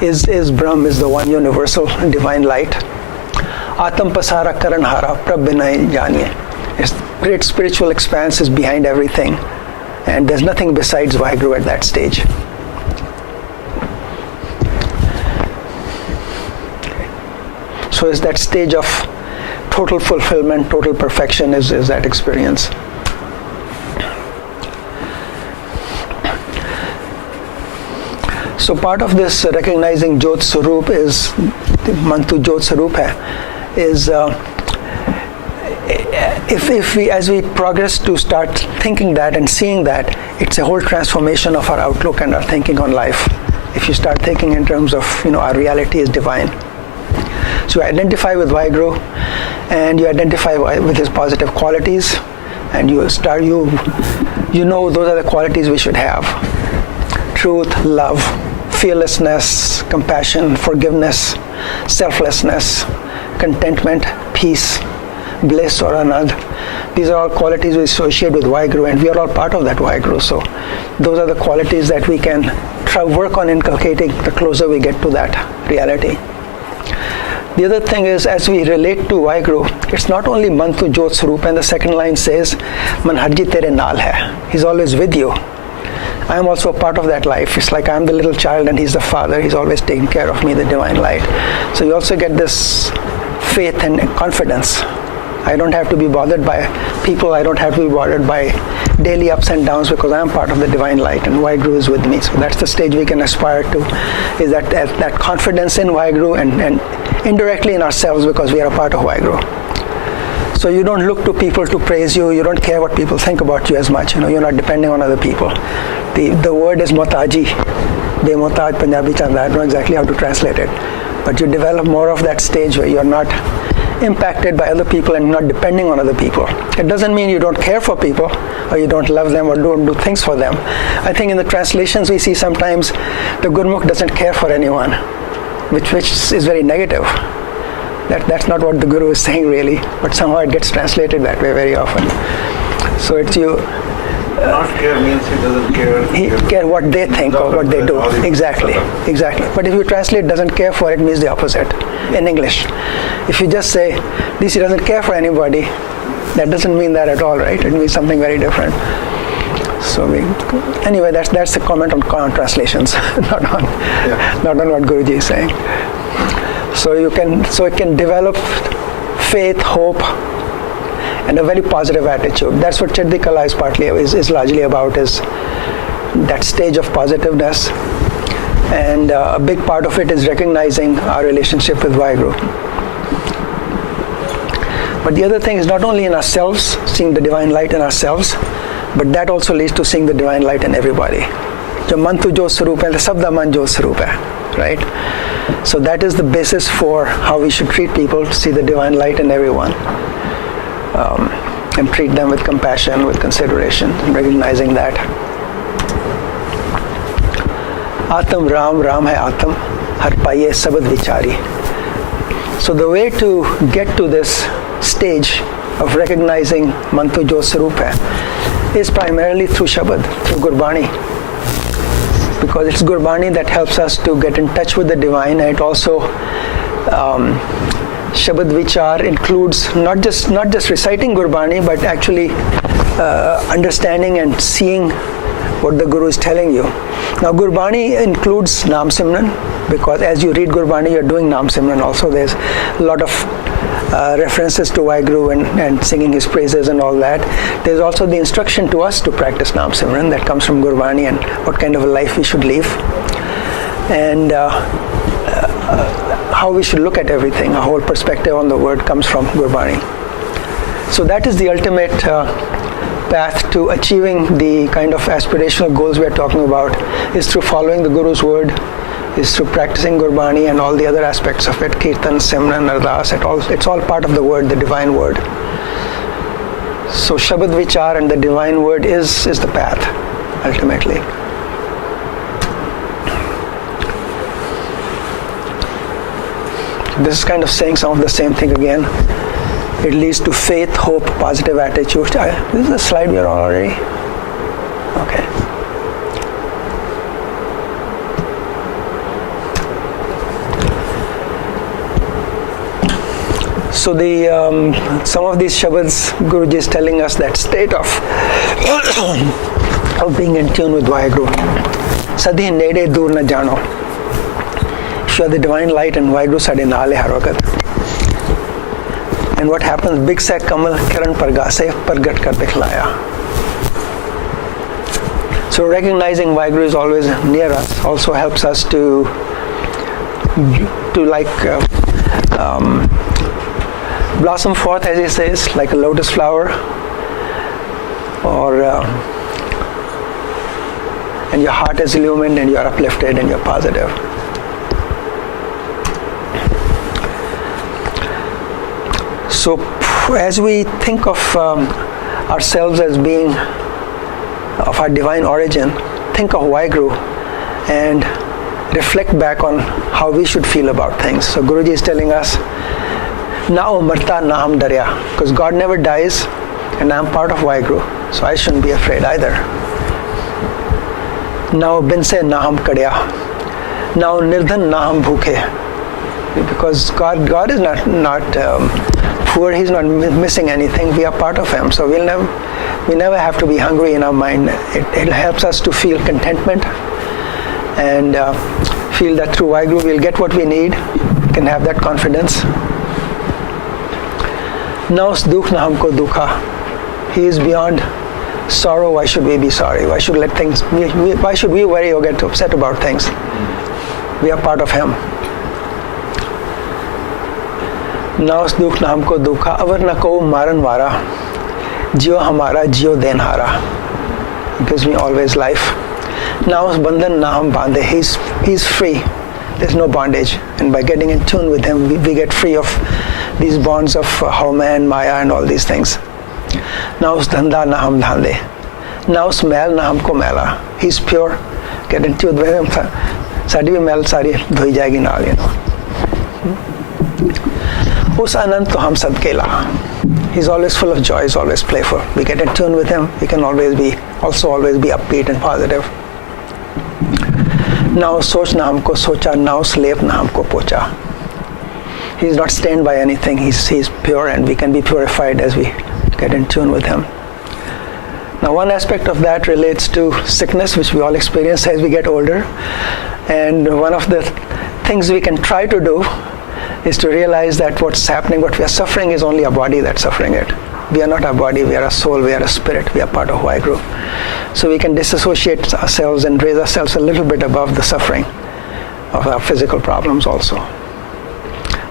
is Brahm, is the one universal divine light. Atam pasara karanhara prab binai janiye. This great spiritual expanse is behind everything, and there's nothing besides Vaheguru at that stage. So is that stage of total fulfillment, total perfection is that experience. So part of this recognizing Jyot Saroop is, Mantu Jyot Saroop hai, is if we, as we progress to start thinking that and seeing that, it's a whole transformation of our outlook and our thinking on life. If you start thinking in terms of, our reality is divine. So you identify with Vaheguru, and you identify with his positive qualities, and you know those are the qualities we should have: truth, love, fearlessness, compassion, forgiveness, selflessness, contentment, peace, bliss or anand. These are all qualities we associate with Vaheguru, and we are all part of that Vaheguru. So those are the qualities that we can work on inculcating the closer we get to that reality. The other thing is, as we relate to Vaheguru, it's not only Mantu Jyot Saroop, and the second line says, Man harji tere naal hai. He's always with you. I am also a part of that life. It's like I'm the little child and he's the father. He's always taking care of me, the divine light. So you also get this faith and confidence. I don't have to be bothered by people. I don't have to be bothered by daily ups and downs because I am part of the divine light and Vaheguru is with me. So that's the stage we can aspire to, is that confidence in Vaheguru and indirectly in ourselves because we are a part of Vaheguru. So you don't look to people to praise you. You don't care what people think about you as much. You're not depending on other people. The word is motaji. Bemotaj Punjabi chanda. I don't know exactly how to translate it. But you develop more of that stage where you're not impacted by other people and not depending on other people. It doesn't mean you don't care for people or you don't love them or don't do things for them. I think in the translations we see sometimes the Gurmukh doesn't care for anyone, which is very negative. That's not what the Guru is saying really, but somehow it gets translated that way very often. So it's you. Not care means he doesn't care. He care what they think or what they do. Exactly. But if you translate doesn't care for, it means the opposite in English. If you just say this, he doesn't care for anybody, that doesn't mean that at all, right? It means something very different. So anyway, that's the comment on translations, not on what Guruji is saying. So it can develop faith, hope, and a very positive attitude. That's what Cheddi Kala is largely about, is that stage of positiveness. And a big part of it is recognizing our relationship with Vaheguru. But the other thing is not only in ourselves, seeing the divine light in ourselves, but that also leads to seeing the divine light in everybody. Jo man tu jo saroop hai, sabda man jo saroop hai, right? So that is the basis for how we should treat people, see the divine light in everyone. And treat them with compassion, with consideration, recognizing that. Atam Ram, Ram hai Atam, har paiye sabad vichari. So the way to get to this stage of recognizing Mantu Jo Saroop hai is primarily through Shabad, through Gurbani. Because it's Gurbani that helps us to get in touch with the divine, and it also Shabad Vichar includes not just reciting Gurbani, but actually understanding and seeing what the Guru is telling you. Now Gurbani includes Naam Simran, because as you read Gurbani, you're doing Naam Simran also. There's a lot of references to Vaheguru and singing his praises and all that. There's also the instruction to us to practice Naam Simran that comes from Gurbani and what kind of a life we should live. And how we should look at everything, a whole perspective on the word comes from Gurbani. So that is the ultimate path to achieving the kind of aspirational goals we are talking about, is through following the Guru's word, is through practicing Gurbani and all the other aspects of it, Kirtan, Simran, Ardaas, it's all part of the word, the divine word. So Shabad Vichar and the divine word is the path, ultimately. This is kind of saying some of the same thing again. It leads to faith, hope, positive attitude. This is the slide we are on already. Okay. So some of these shabads, Guruji is telling us that state of being in tune with Vaheguru. Sadhi nede dur na jano. You are the divine light and Vaheguru sade naale har waqt. And what happens? Big sa kamal kiran pargase pargat kar dikhlaya. So recognizing Vaheguru is always near us also helps us to blossom forth, as he says, like a lotus flower, and your heart is illumined and you are uplifted and you're positive. So as we think of ourselves as being of our divine origin, think of Vaheguru and reflect back on how we should feel about things. So Guruji is telling us, Na umarta na hum darya, because God never dies and I'm part of Vaheguru, so I shouldn't be afraid either. Now binse na hum kadya, now nirdhan na hum bhukhe, because God is not poor, he's not missing anything, we are part of him, so we'll We never have to be hungry in our mind. It helps us to feel contentment and feel that through Vaheguru we'll get what we need. We can have that confidence. Naus dukh na humko dukha. He is beyond sorrow. Why should we be sorry? Why should why should we worry or get upset about things? We are part of Him. Naus dukh na humko dukha. Avar na ko maran vara. Jio hamara jio den hara. He gives me always life. Naus bandhan na hum bande. He's free. There's no bondage. And by getting in tune with Him, we get free of these bonds of Haumai and Maya and all these things. Naus dhanda na hum dhande. Naus mail na humko maila. He's pure. Get in tune with Him. Sadi bhi mail sari dhui jayegi naal, you know. Us anand to hum sadke laha. He's always full of joy. He's always playful. We get in tune with Him. We can always be upbeat and positive. Now soch na humko socha, now slep na humko pocha. He's not stained by anything. He's pure, and we can be purified as we get in tune with Him. Now, one aspect of that relates to sickness, which we all experience as we get older. And one of the things we can try to do is to realize that what's happening, what we are suffering, is only a body that's suffering it. We are not a body, we are a soul, we are a spirit, we are part of Vaheguru. So we can disassociate ourselves and raise ourselves a little bit above the suffering of our physical problems also.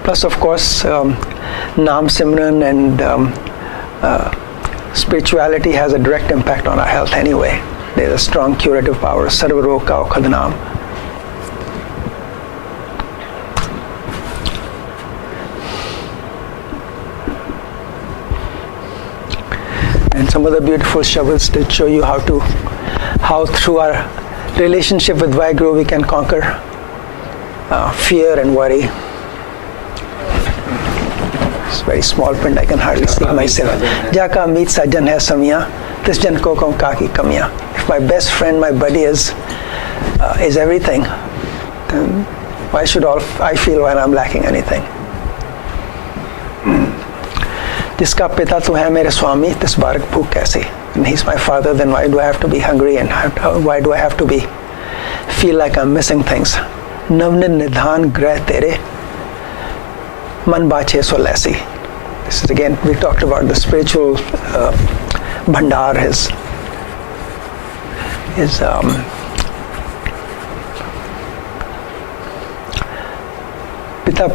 Plus, of course, Naam Simran and spirituality has a direct impact on our health anyway. There's a strong curative power. Sarva rog ka aukhad naam. And some other beautiful shabds that show you how through our relationship with Vaheguru we can conquer fear and worry. It's very small print, I can hardly see myself. Jaka meet sajan hai samiya, tis jan ko kam ka ki kamiya. If my best friend, my buddy is everything, then why should I feel when I'm lacking anything? Jiska pita tu hai mere swami, tis barak bhook kaise. And he's my father, then why do I have to be hungry and why do I have to feel like I'm missing things? Navnin nidhan grah tere man bache so laisi. This is again, we talked about the spiritual bhandar, his पिता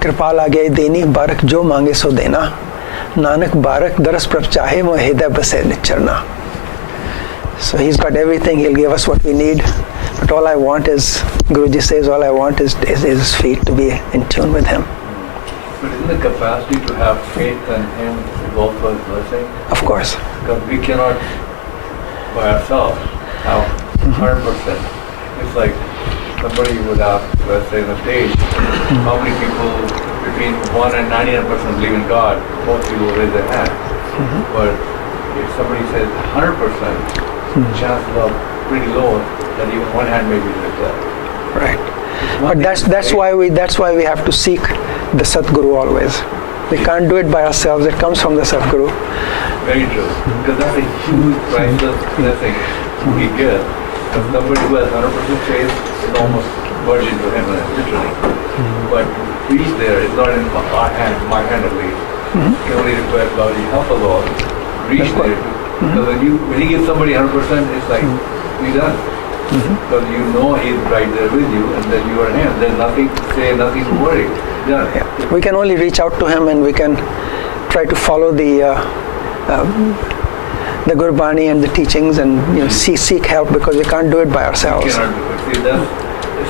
कृपा लागे देनी बारक जो मांगे सो देना नानक बारक दरस प्रभ चाहे मोह हृदय बसे निचरना. So he's got everything. He'll give us what we need, but all I want is, Guruji says, all I want is his feet, to be in tune with Him. But isn't the capacity to have faith in Him is also His blessing? Of course. Because we cannot by ourselves have 100%. It's like somebody would ask, let's say, on the stage, how many people between 1 and 99% believe in God? Most people raise their hand. But if somebody says 100%, chances are pretty low that even one hand may be raised up. Right. But that's why we have to seek the Satguru always. We can't do it by ourselves. It comes from the Satguru. Very true. Because that's a huge priceless blessing we get. Because somebody who has 100% faith is almost virgin to Him, literally. But reach there is not in our hand, my hand at least. You only request God, you help us all reach there. Because when you give somebody 100%, it's like, you're done. Because you know He's right there with you, and then you are Him. There's nothing to say, nothing to worry. Done. Yeah. We can only reach out to Him, and we can try to follow the Gurbani and the teachings, and seek help, because we can't do it by ourselves. We cannot do it.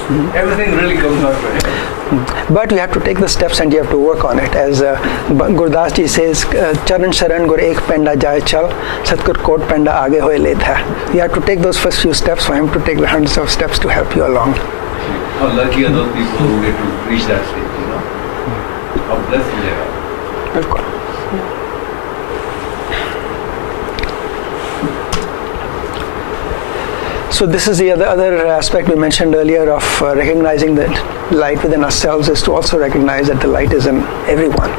See, everything really comes out for Him. But you have to take the steps and you have to work on it. As Gurdas ji says, Charan Sharan Gur Ek Penda Jai Chal, Satgur Kod Penda Aage Hoye Let Hai. You have to take those first few steps for Him to take the hundreds of steps to help you along. How lucky are those people who get to reach that stage, How blessed they are. Bilkul. So this is the other aspect we mentioned earlier of recognizing that light within ourselves, is to also recognize that the light is in everyone.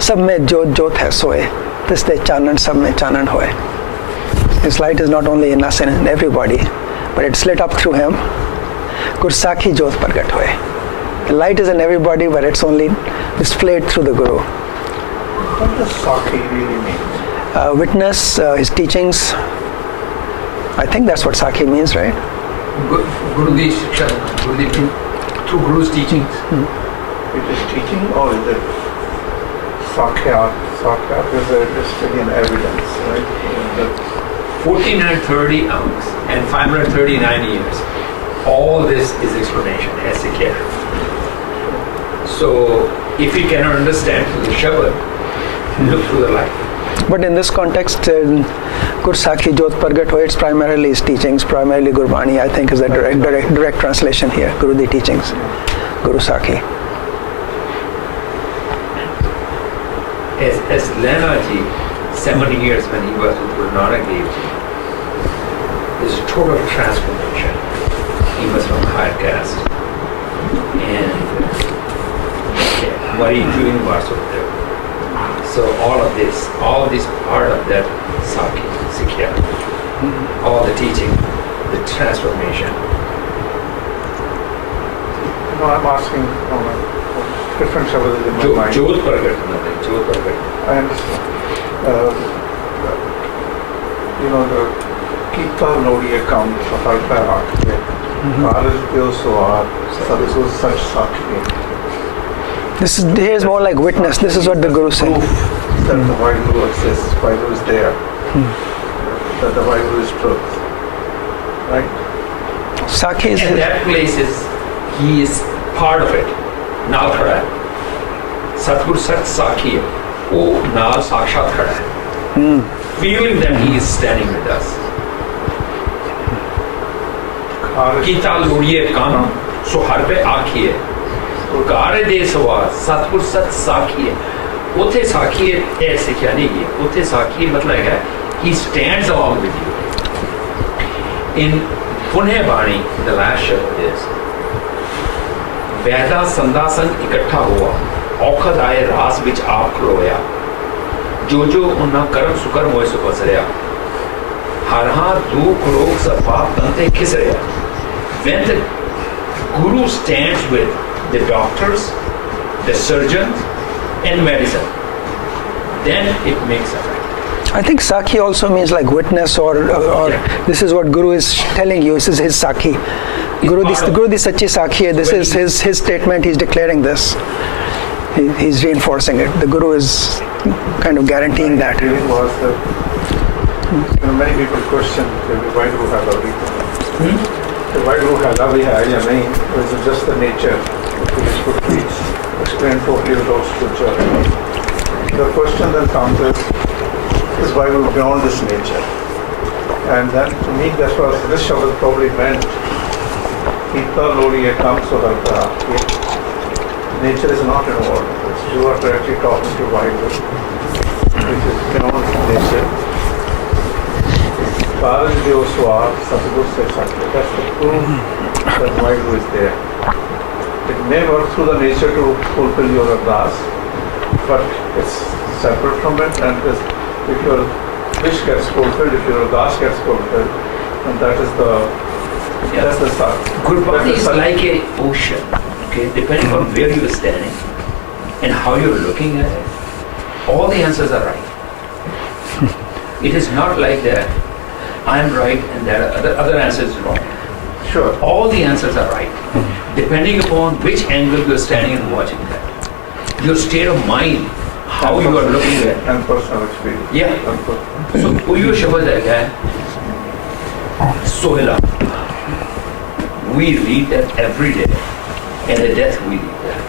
Sab mein jyot jyot hai soye. this de chanan sab mein chanan hoye. His light is not only in us and in everybody, but it's lit up through him. Gur sakhi jyot pragat hoye. The light is in everybody, but it's only displayed through the Guru. What does Sakhi really mean? Witness his teachings. I think that's what Sakhi means, right? Guru di Shiksha, through Guru's teachings. It is teaching, or is it Sakyat? Sakyat is just again evidence, right? 1430 hours and 539 years. All this is explanation, as a care. So, if you cannot understand through the Shabad, look through the light. But in this context, Gur Sakhi Jyot Pragat Hoye, it's primarily his teachings, primarily Gurbani, I think is a direct translation here, Guru Di teachings, Guru Sakhi. As Lena ji, 70 years when he was with Guru Nanak Dev Ji, there's a total transformation. He was from higher caste. And what he's doing was up there. So all this part of that Sakhi, Sikya, all the teaching, the transformation. No, I'm asking from a different Shabad in my mind. Jyot Pragat, nothing, Jyot Pragat. I understand. The Kita Lodiye Kaam Safalta Rakhe, Karaj Deo Soar, Sadhu Sach Sakhi. This is here is more like witness. This is what the Guru said. Proof that the Bible exists, Bible is there, that the Bible is truth, right? Sakhi is And that place he is part of it. Naal khada hai. Satguru Sach Sakhi hai. वो नाल साक्षात खड़ा है. Feeling that he is standing with us. कीता लोड़िए काम सो हर पे आखिए. Car दे सवार सतगुर सच साखी है. उथे साखी है ऐसे क्या नहीं है. उथे साखी मतलब है he stands along with you. In पुण्य बाणी the last शब्द is वैदा संदा संग इकट्ठा हुआ. औखद आए रास विच आप खलोया. जो जो उन्ना कर्म सुकर मोए सु बसरिया. हर हाथ दुख रोग सब पाप तंते खिस रहा. When the Guru stands with the doctors, the surgeons, and medicine, then it makes effect. I think Sakhi also means like witness or this is what Guru is telling you. This is his Sakhi. Guru di Sachi Sakhi hai. This is his statement. He's declaring this. He's reinforcing it. The Guru is kind of guaranteeing that. Was many people question why do we have everything? Why do we have everything? Is it just the nature which could be explained totally without scripture? The question then comes is Bible beyond this nature? And then to me that's what this Shabad probably meant. Kita Lodi comes so that nature is not involved. You are directly talking to Bible, which is beyond nature. Karaj Deo Swar, Satguru Se Sakhi. That's the proof that Bible is there. It may work through the nature to fulfill your ardaas, but it's separate from it. And if your wish gets fulfilled, if your ardaas gets fulfilled, then that is that's the Sakhi. Gurbani is like an ocean. Okay, depending on where you are standing and how you're looking at it, all the answers are right. It is not like that I'm right and that other answer is wrong. Sure. All the answers are right, depending upon which angle you're standing and watching that. Your state of mind, how you are looking at it. And personal experience. Yeah. So, Uyo Shabad hai, Sohila. We read that every day. And at death we read that.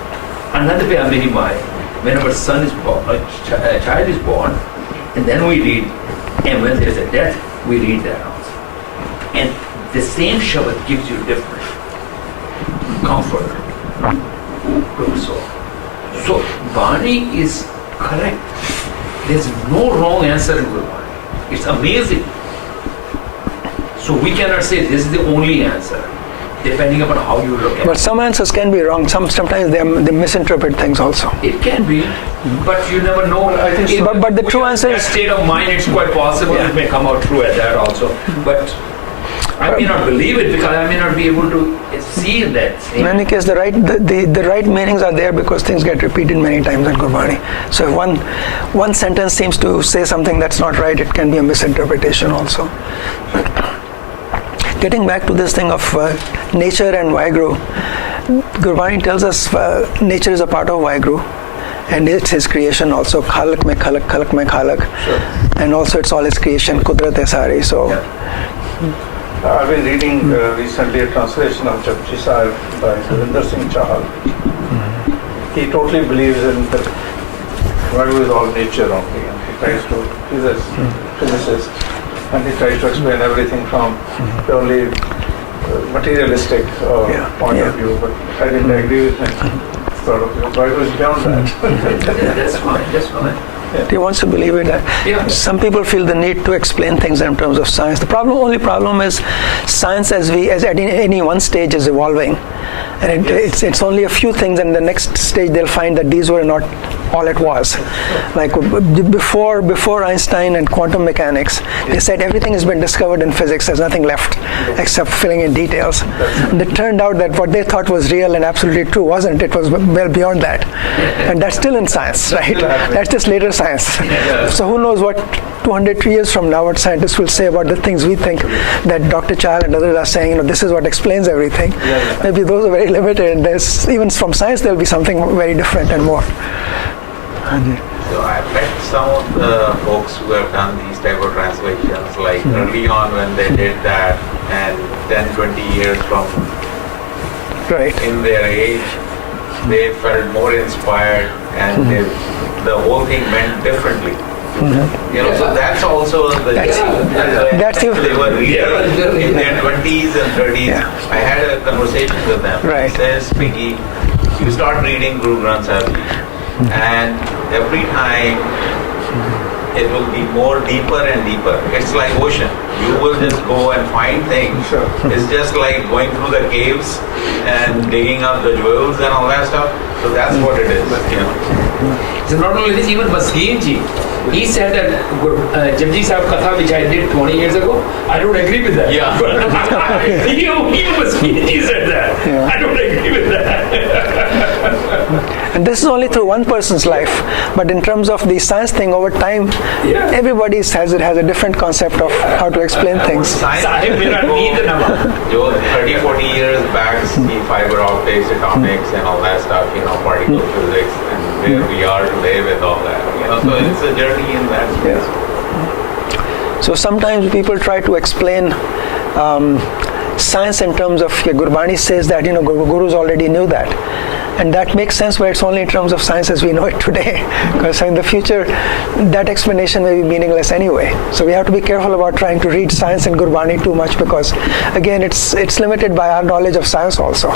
Another pe Amiri Mai, when our son is born, a child is born, and then we read, and when there is a death, we read that also. And the same Shabad gives you different comfort to the soul. So Bani is correct. There's no wrong answer in Gurbani. It's amazing. So we cannot say this is the only answer. depending upon how you look at But it. some answers can be wrong. Sometimes they misinterpret things also. It can be, but you never know. I think But the true answer that is- state of mind. It's quite possible it may come out true at that also. But I may not believe it because I may not be able to see that. In any case, the right meanings are there because things get repeated many times in Gurbani. So if one sentence seems to say something that's not right, it can be a misinterpretation also. Getting back to this thing of nature and Vaheguru, Gurbani tells us nature is a part of Vaheguru, and it's his creation also. Khalak mein khalak, khalak mein khalak, and also it's all his creation. Kudrat hai sari. So. I've been reading recently a translation of Japji Sahib by Inder Singh Chahal. He totally believes in that Vaheguru is all nature only, and he tries to, he's a physicist, and he tries to explain everything from purely materialistic point of view, but I didn't agree with him. Sort of, Vaheguru is beyond that. That's fine. That's fine. He wants to believe in that. Yeah. Some people feel the need to explain things in terms of science. The only problem is science as at any one stage is evolving, and it's only a few things, and the next stage they'll find that these were not all it was. Like before Einstein and quantum mechanics, they said everything has been discovered in physics. There's nothing left except filling in details. And it turned out that what they thought was real and absolutely true wasn't. It was well beyond that. And that's still in science, right? That's just later science. So who knows what 200 years from now what scientists will say about the things we think that Dr. Chahal and others are saying, this is what explains everything. Maybe those are very limited. Even from science there'll be something very different and more. So I've met some of the folks who have done these type of translations, like early on when they did that, and 10, 20 years from in their age, they felt more inspired, and the whole thing went differently. So that's also that's they were really in their 20s and 30s. I had a conversation with them. Right. He says, Piggy, you start reading Guru Granth Sahib, and every time it will be more deeper and deeper. It's like ocean. You will just go and find things. It's just like going through the caves and digging up the jewels and all that stuff. So that's what it is. So not only this, even Baskin ji, he said that Japji Sahib Katha, which I did 20 years ago, I don't agree with that. Yeah. Even Baskin ji said that. I don't agree with that. And this is only through one person's life. But in terms of the science thing, over time, everybody has a different concept of how to explain things. Sahib will not need the number. 30, 40 years back, the fiber optics, atomics, and all that stuff, particle physics, and where we are today with all that. So it's a journey in that space. So sometimes people try to explain science in terms of Gurbani says that gurus already knew that, and that makes sense, but it's only in terms of science as we know it today, because in the future that explanation may be meaningless anyway. So we have to be careful about trying to read science in Gurbani too much, because again it's limited by our knowledge of science also.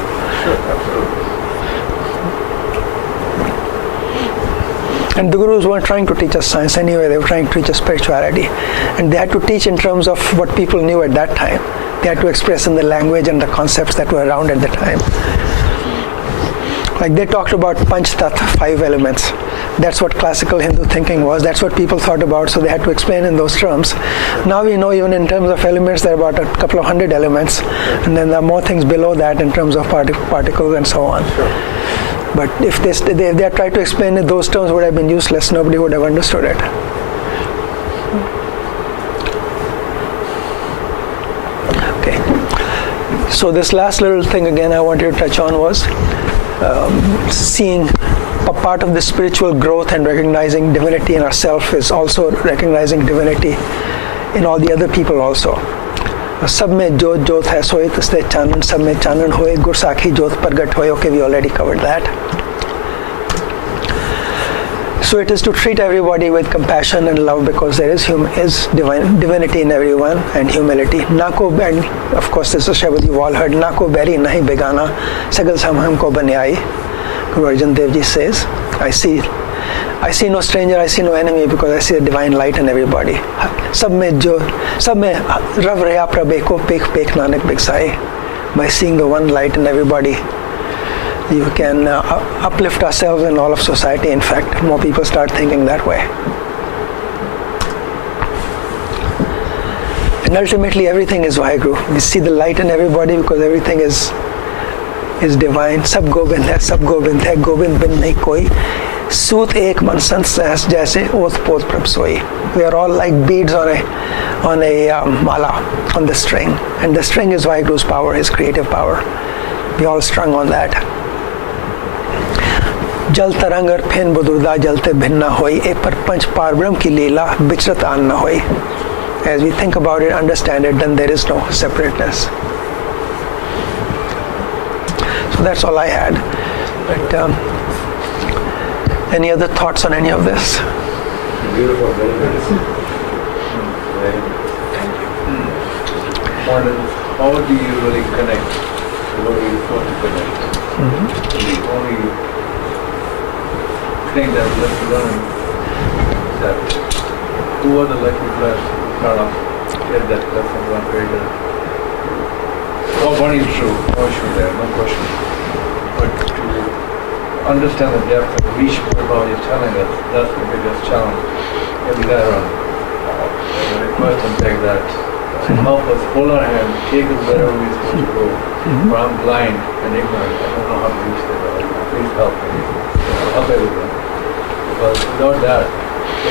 And the gurus weren't trying to teach us science anyway, they were trying to teach us spirituality. And they had to teach in terms of what people knew at that time. They had to express in the language and the concepts that were around at the time. Like they talked about Panch Tat, 5 elements. That's what classical Hindu thinking was. That's what people thought about, so they had to explain in those terms. Now we know even in terms of elements, there are about a couple of hundred elements. And then there are more things below that in terms of particles and so on. But if they had tried to explain it, those terms would have been useless. Nobody would have understood it. Okay. So this last little thing again I wanted to touch on was seeing a part of the spiritual growth and recognizing divinity in ourselves is also recognizing divinity in all the other people also. सब में जोत जोत है सोए taste Chanan सब में चानन होए गुर साखी जोत प्रगट होए. Okay, we already covered that. So it is to treat everybody with compassion and love, because there is divinity in everyone, and humility. Na ko, and of course this is Shabad you've all heard, na ko beri nahi begana sagal sam humko banyai. Guru Arjan Dev Ji says, I see no stranger, I see no enemy, because I see the divine light in everybody. सब में रव रहा प्रभे को पेख पेख Nanak बिकसाए. by seeing the one light in everybody, you can uplift ourselves and all of society. In fact, more people start thinking that way. And ultimately, everything is Vaheguru. We see the light in everybody because everything is divine. Sab Gobind hai, sab Gobind hai, Gobind bin nahi koi. Soot ek man sant sahas jaise oth poth prab soi. We are all like beads on a mala, on the string. And the string is Vaheguru's power, his creative power. We all strung on that. Jal tarangar phen budurda jalte bhinna hoi, e par panch parbrahm ki leela bichrat an na hoi. As we think about it, understand it, then there is no separateness. So that's all I had. But any other thoughts on any of this? Beautiful, very good. Thank you. Mohan, how do you really connect to what you want to connect? The only thing that we have to learn is that who are the lucky players who cannot get that lesson one greater? One is true, no issue there, no question. But to understand the depth and reach what you're telling us, that's the biggest challenge. Every day around. I request and beg that help us, hold our hand, take us wherever we're supposed to go. For I'm blind and ignorant, I don't know how to reach there. Please help me. Help everyone. Because without that,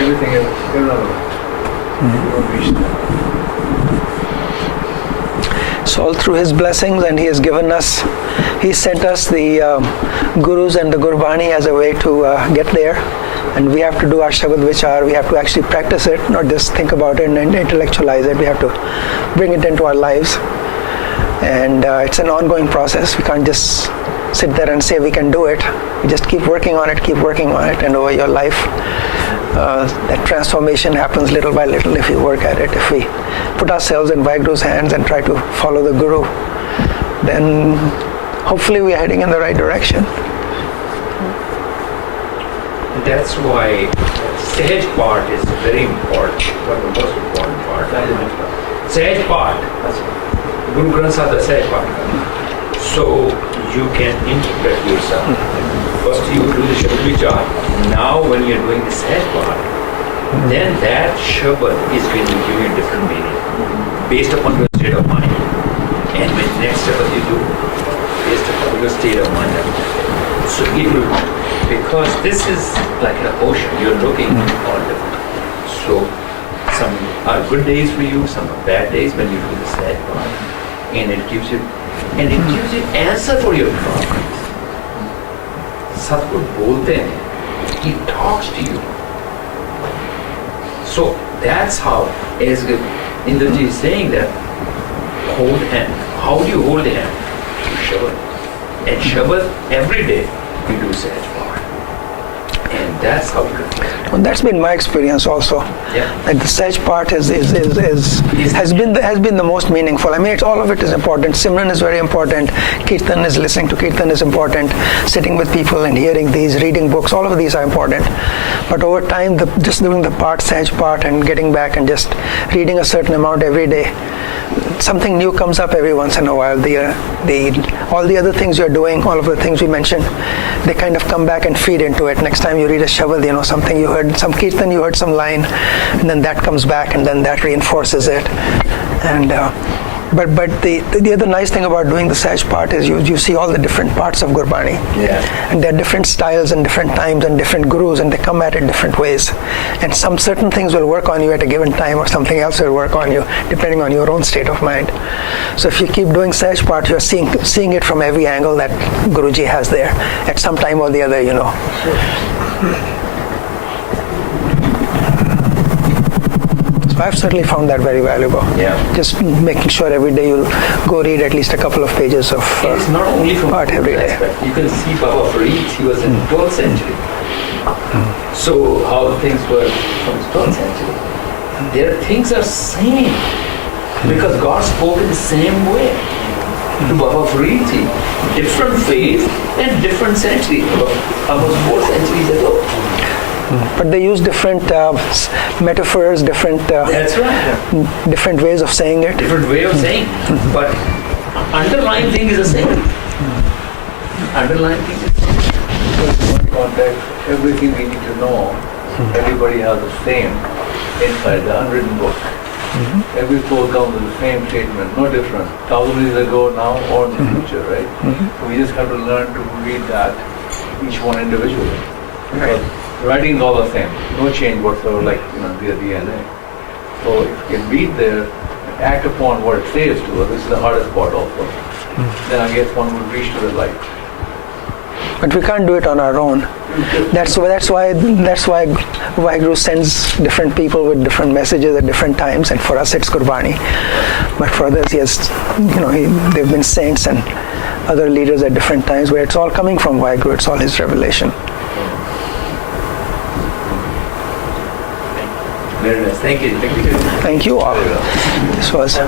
everything is irrelevant. We don't reach there. So all through his blessings, and he has given us, he sent us the gurus and the Gurbani as a way to get there. And we have to do our Shabad Vichar, we have to actually practice it, not just think about it and intellectualize it. We have to bring it into our lives. And it's an ongoing process. We can't just sit there and say we can do it. We just keep working on it, and over your life, that transformation happens little by little if we work at it. If we put ourselves in Vaheguru's hands and try to follow the Guru, then hopefully we are heading in the right direction. That's why Sahaj part is very important, one of the most important part. Sahaj part, Guru Granth Sahib the Sahaj part. So you can interpret yourself. First you do the Shabad Vichar. Now when you're doing the Sahaj part, then that Shabad is going to give you a different meaning based upon your state of mind. And when next Shabad you do, based upon your state of mind. So it will, because this is like an ocean, you're looking all different. So some are good days for you, some are bad days when you do the sad part. And it gives you answer for your problems. Satguru bolte hain, he talks to you. So that's how, as Inderji is saying that, hold hand. How do you hold hand? Through Shabad. And Shabad every day we do Sahaj part. And that's how you can. And that's been my experience also. Yeah. That the Sahaj part has been the most meaningful. I mean, all of it is important. Simran is very important. Kirtan is listening to Kirtan is important. Sitting with people and hearing these, reading books, all of these are important. But over time, just doing the part, Sahaj part, and getting back and just reading a certain amount every day, something new comes up every once in a while. All the other things you're doing, all of the things we mentioned, they kind of come back and feed into it. Next time you read a Shabad, something you heard, some Kirtan, you heard some line, and then that comes back, and then that reinforces it. And but the other nice thing about doing the Sahaj part is you see all the different parts of Gurbani. Yeah. And there are different styles and different times and different gurus, and they come at it different ways. And some certain things will work on you at a given time, or something else will work on you depending on your own state of mind. So if you keep doing Sahaj part, you're seeing it from every angle that Guruji has there at some time or the other, So I've certainly found that very valuable. Yeah. Just making sure every day you'll go read at least a couple of pages of It's not only from part every day. aspect. You can see Baba Farid, he was in the 12th century. So how things were from the 12th century. Their things are same. Because God spoke in the same way. To Baba Farid, different faith and different century. Almost 4 centuries ago. But they use different metaphors, different That's right. different ways of saying it. Different way of saying. But underlying thing is the same. Underlying thing is the same. So in one context, everything we need to know, everybody has the same inside the unwritten book. Every soul comes with the same statement, no different. Thousands of years ago, now, or in the future, right? So we just have to learn to read that, each one individually. Because writing is all the same, no change whatsoever, like the DNA. So if you can read there and act upon what it says to us, this is the hardest part also. Then I guess one would reach to the light. But we can't do it on our own. That's why Vaheguru sends different people with different messages at different times, and for us it's Gurbani. But for others, they've been saints and other leaders at different times, where it's all coming from Vaheguru. It's all his revelation. Very nice. Thank you. Thank you all. This was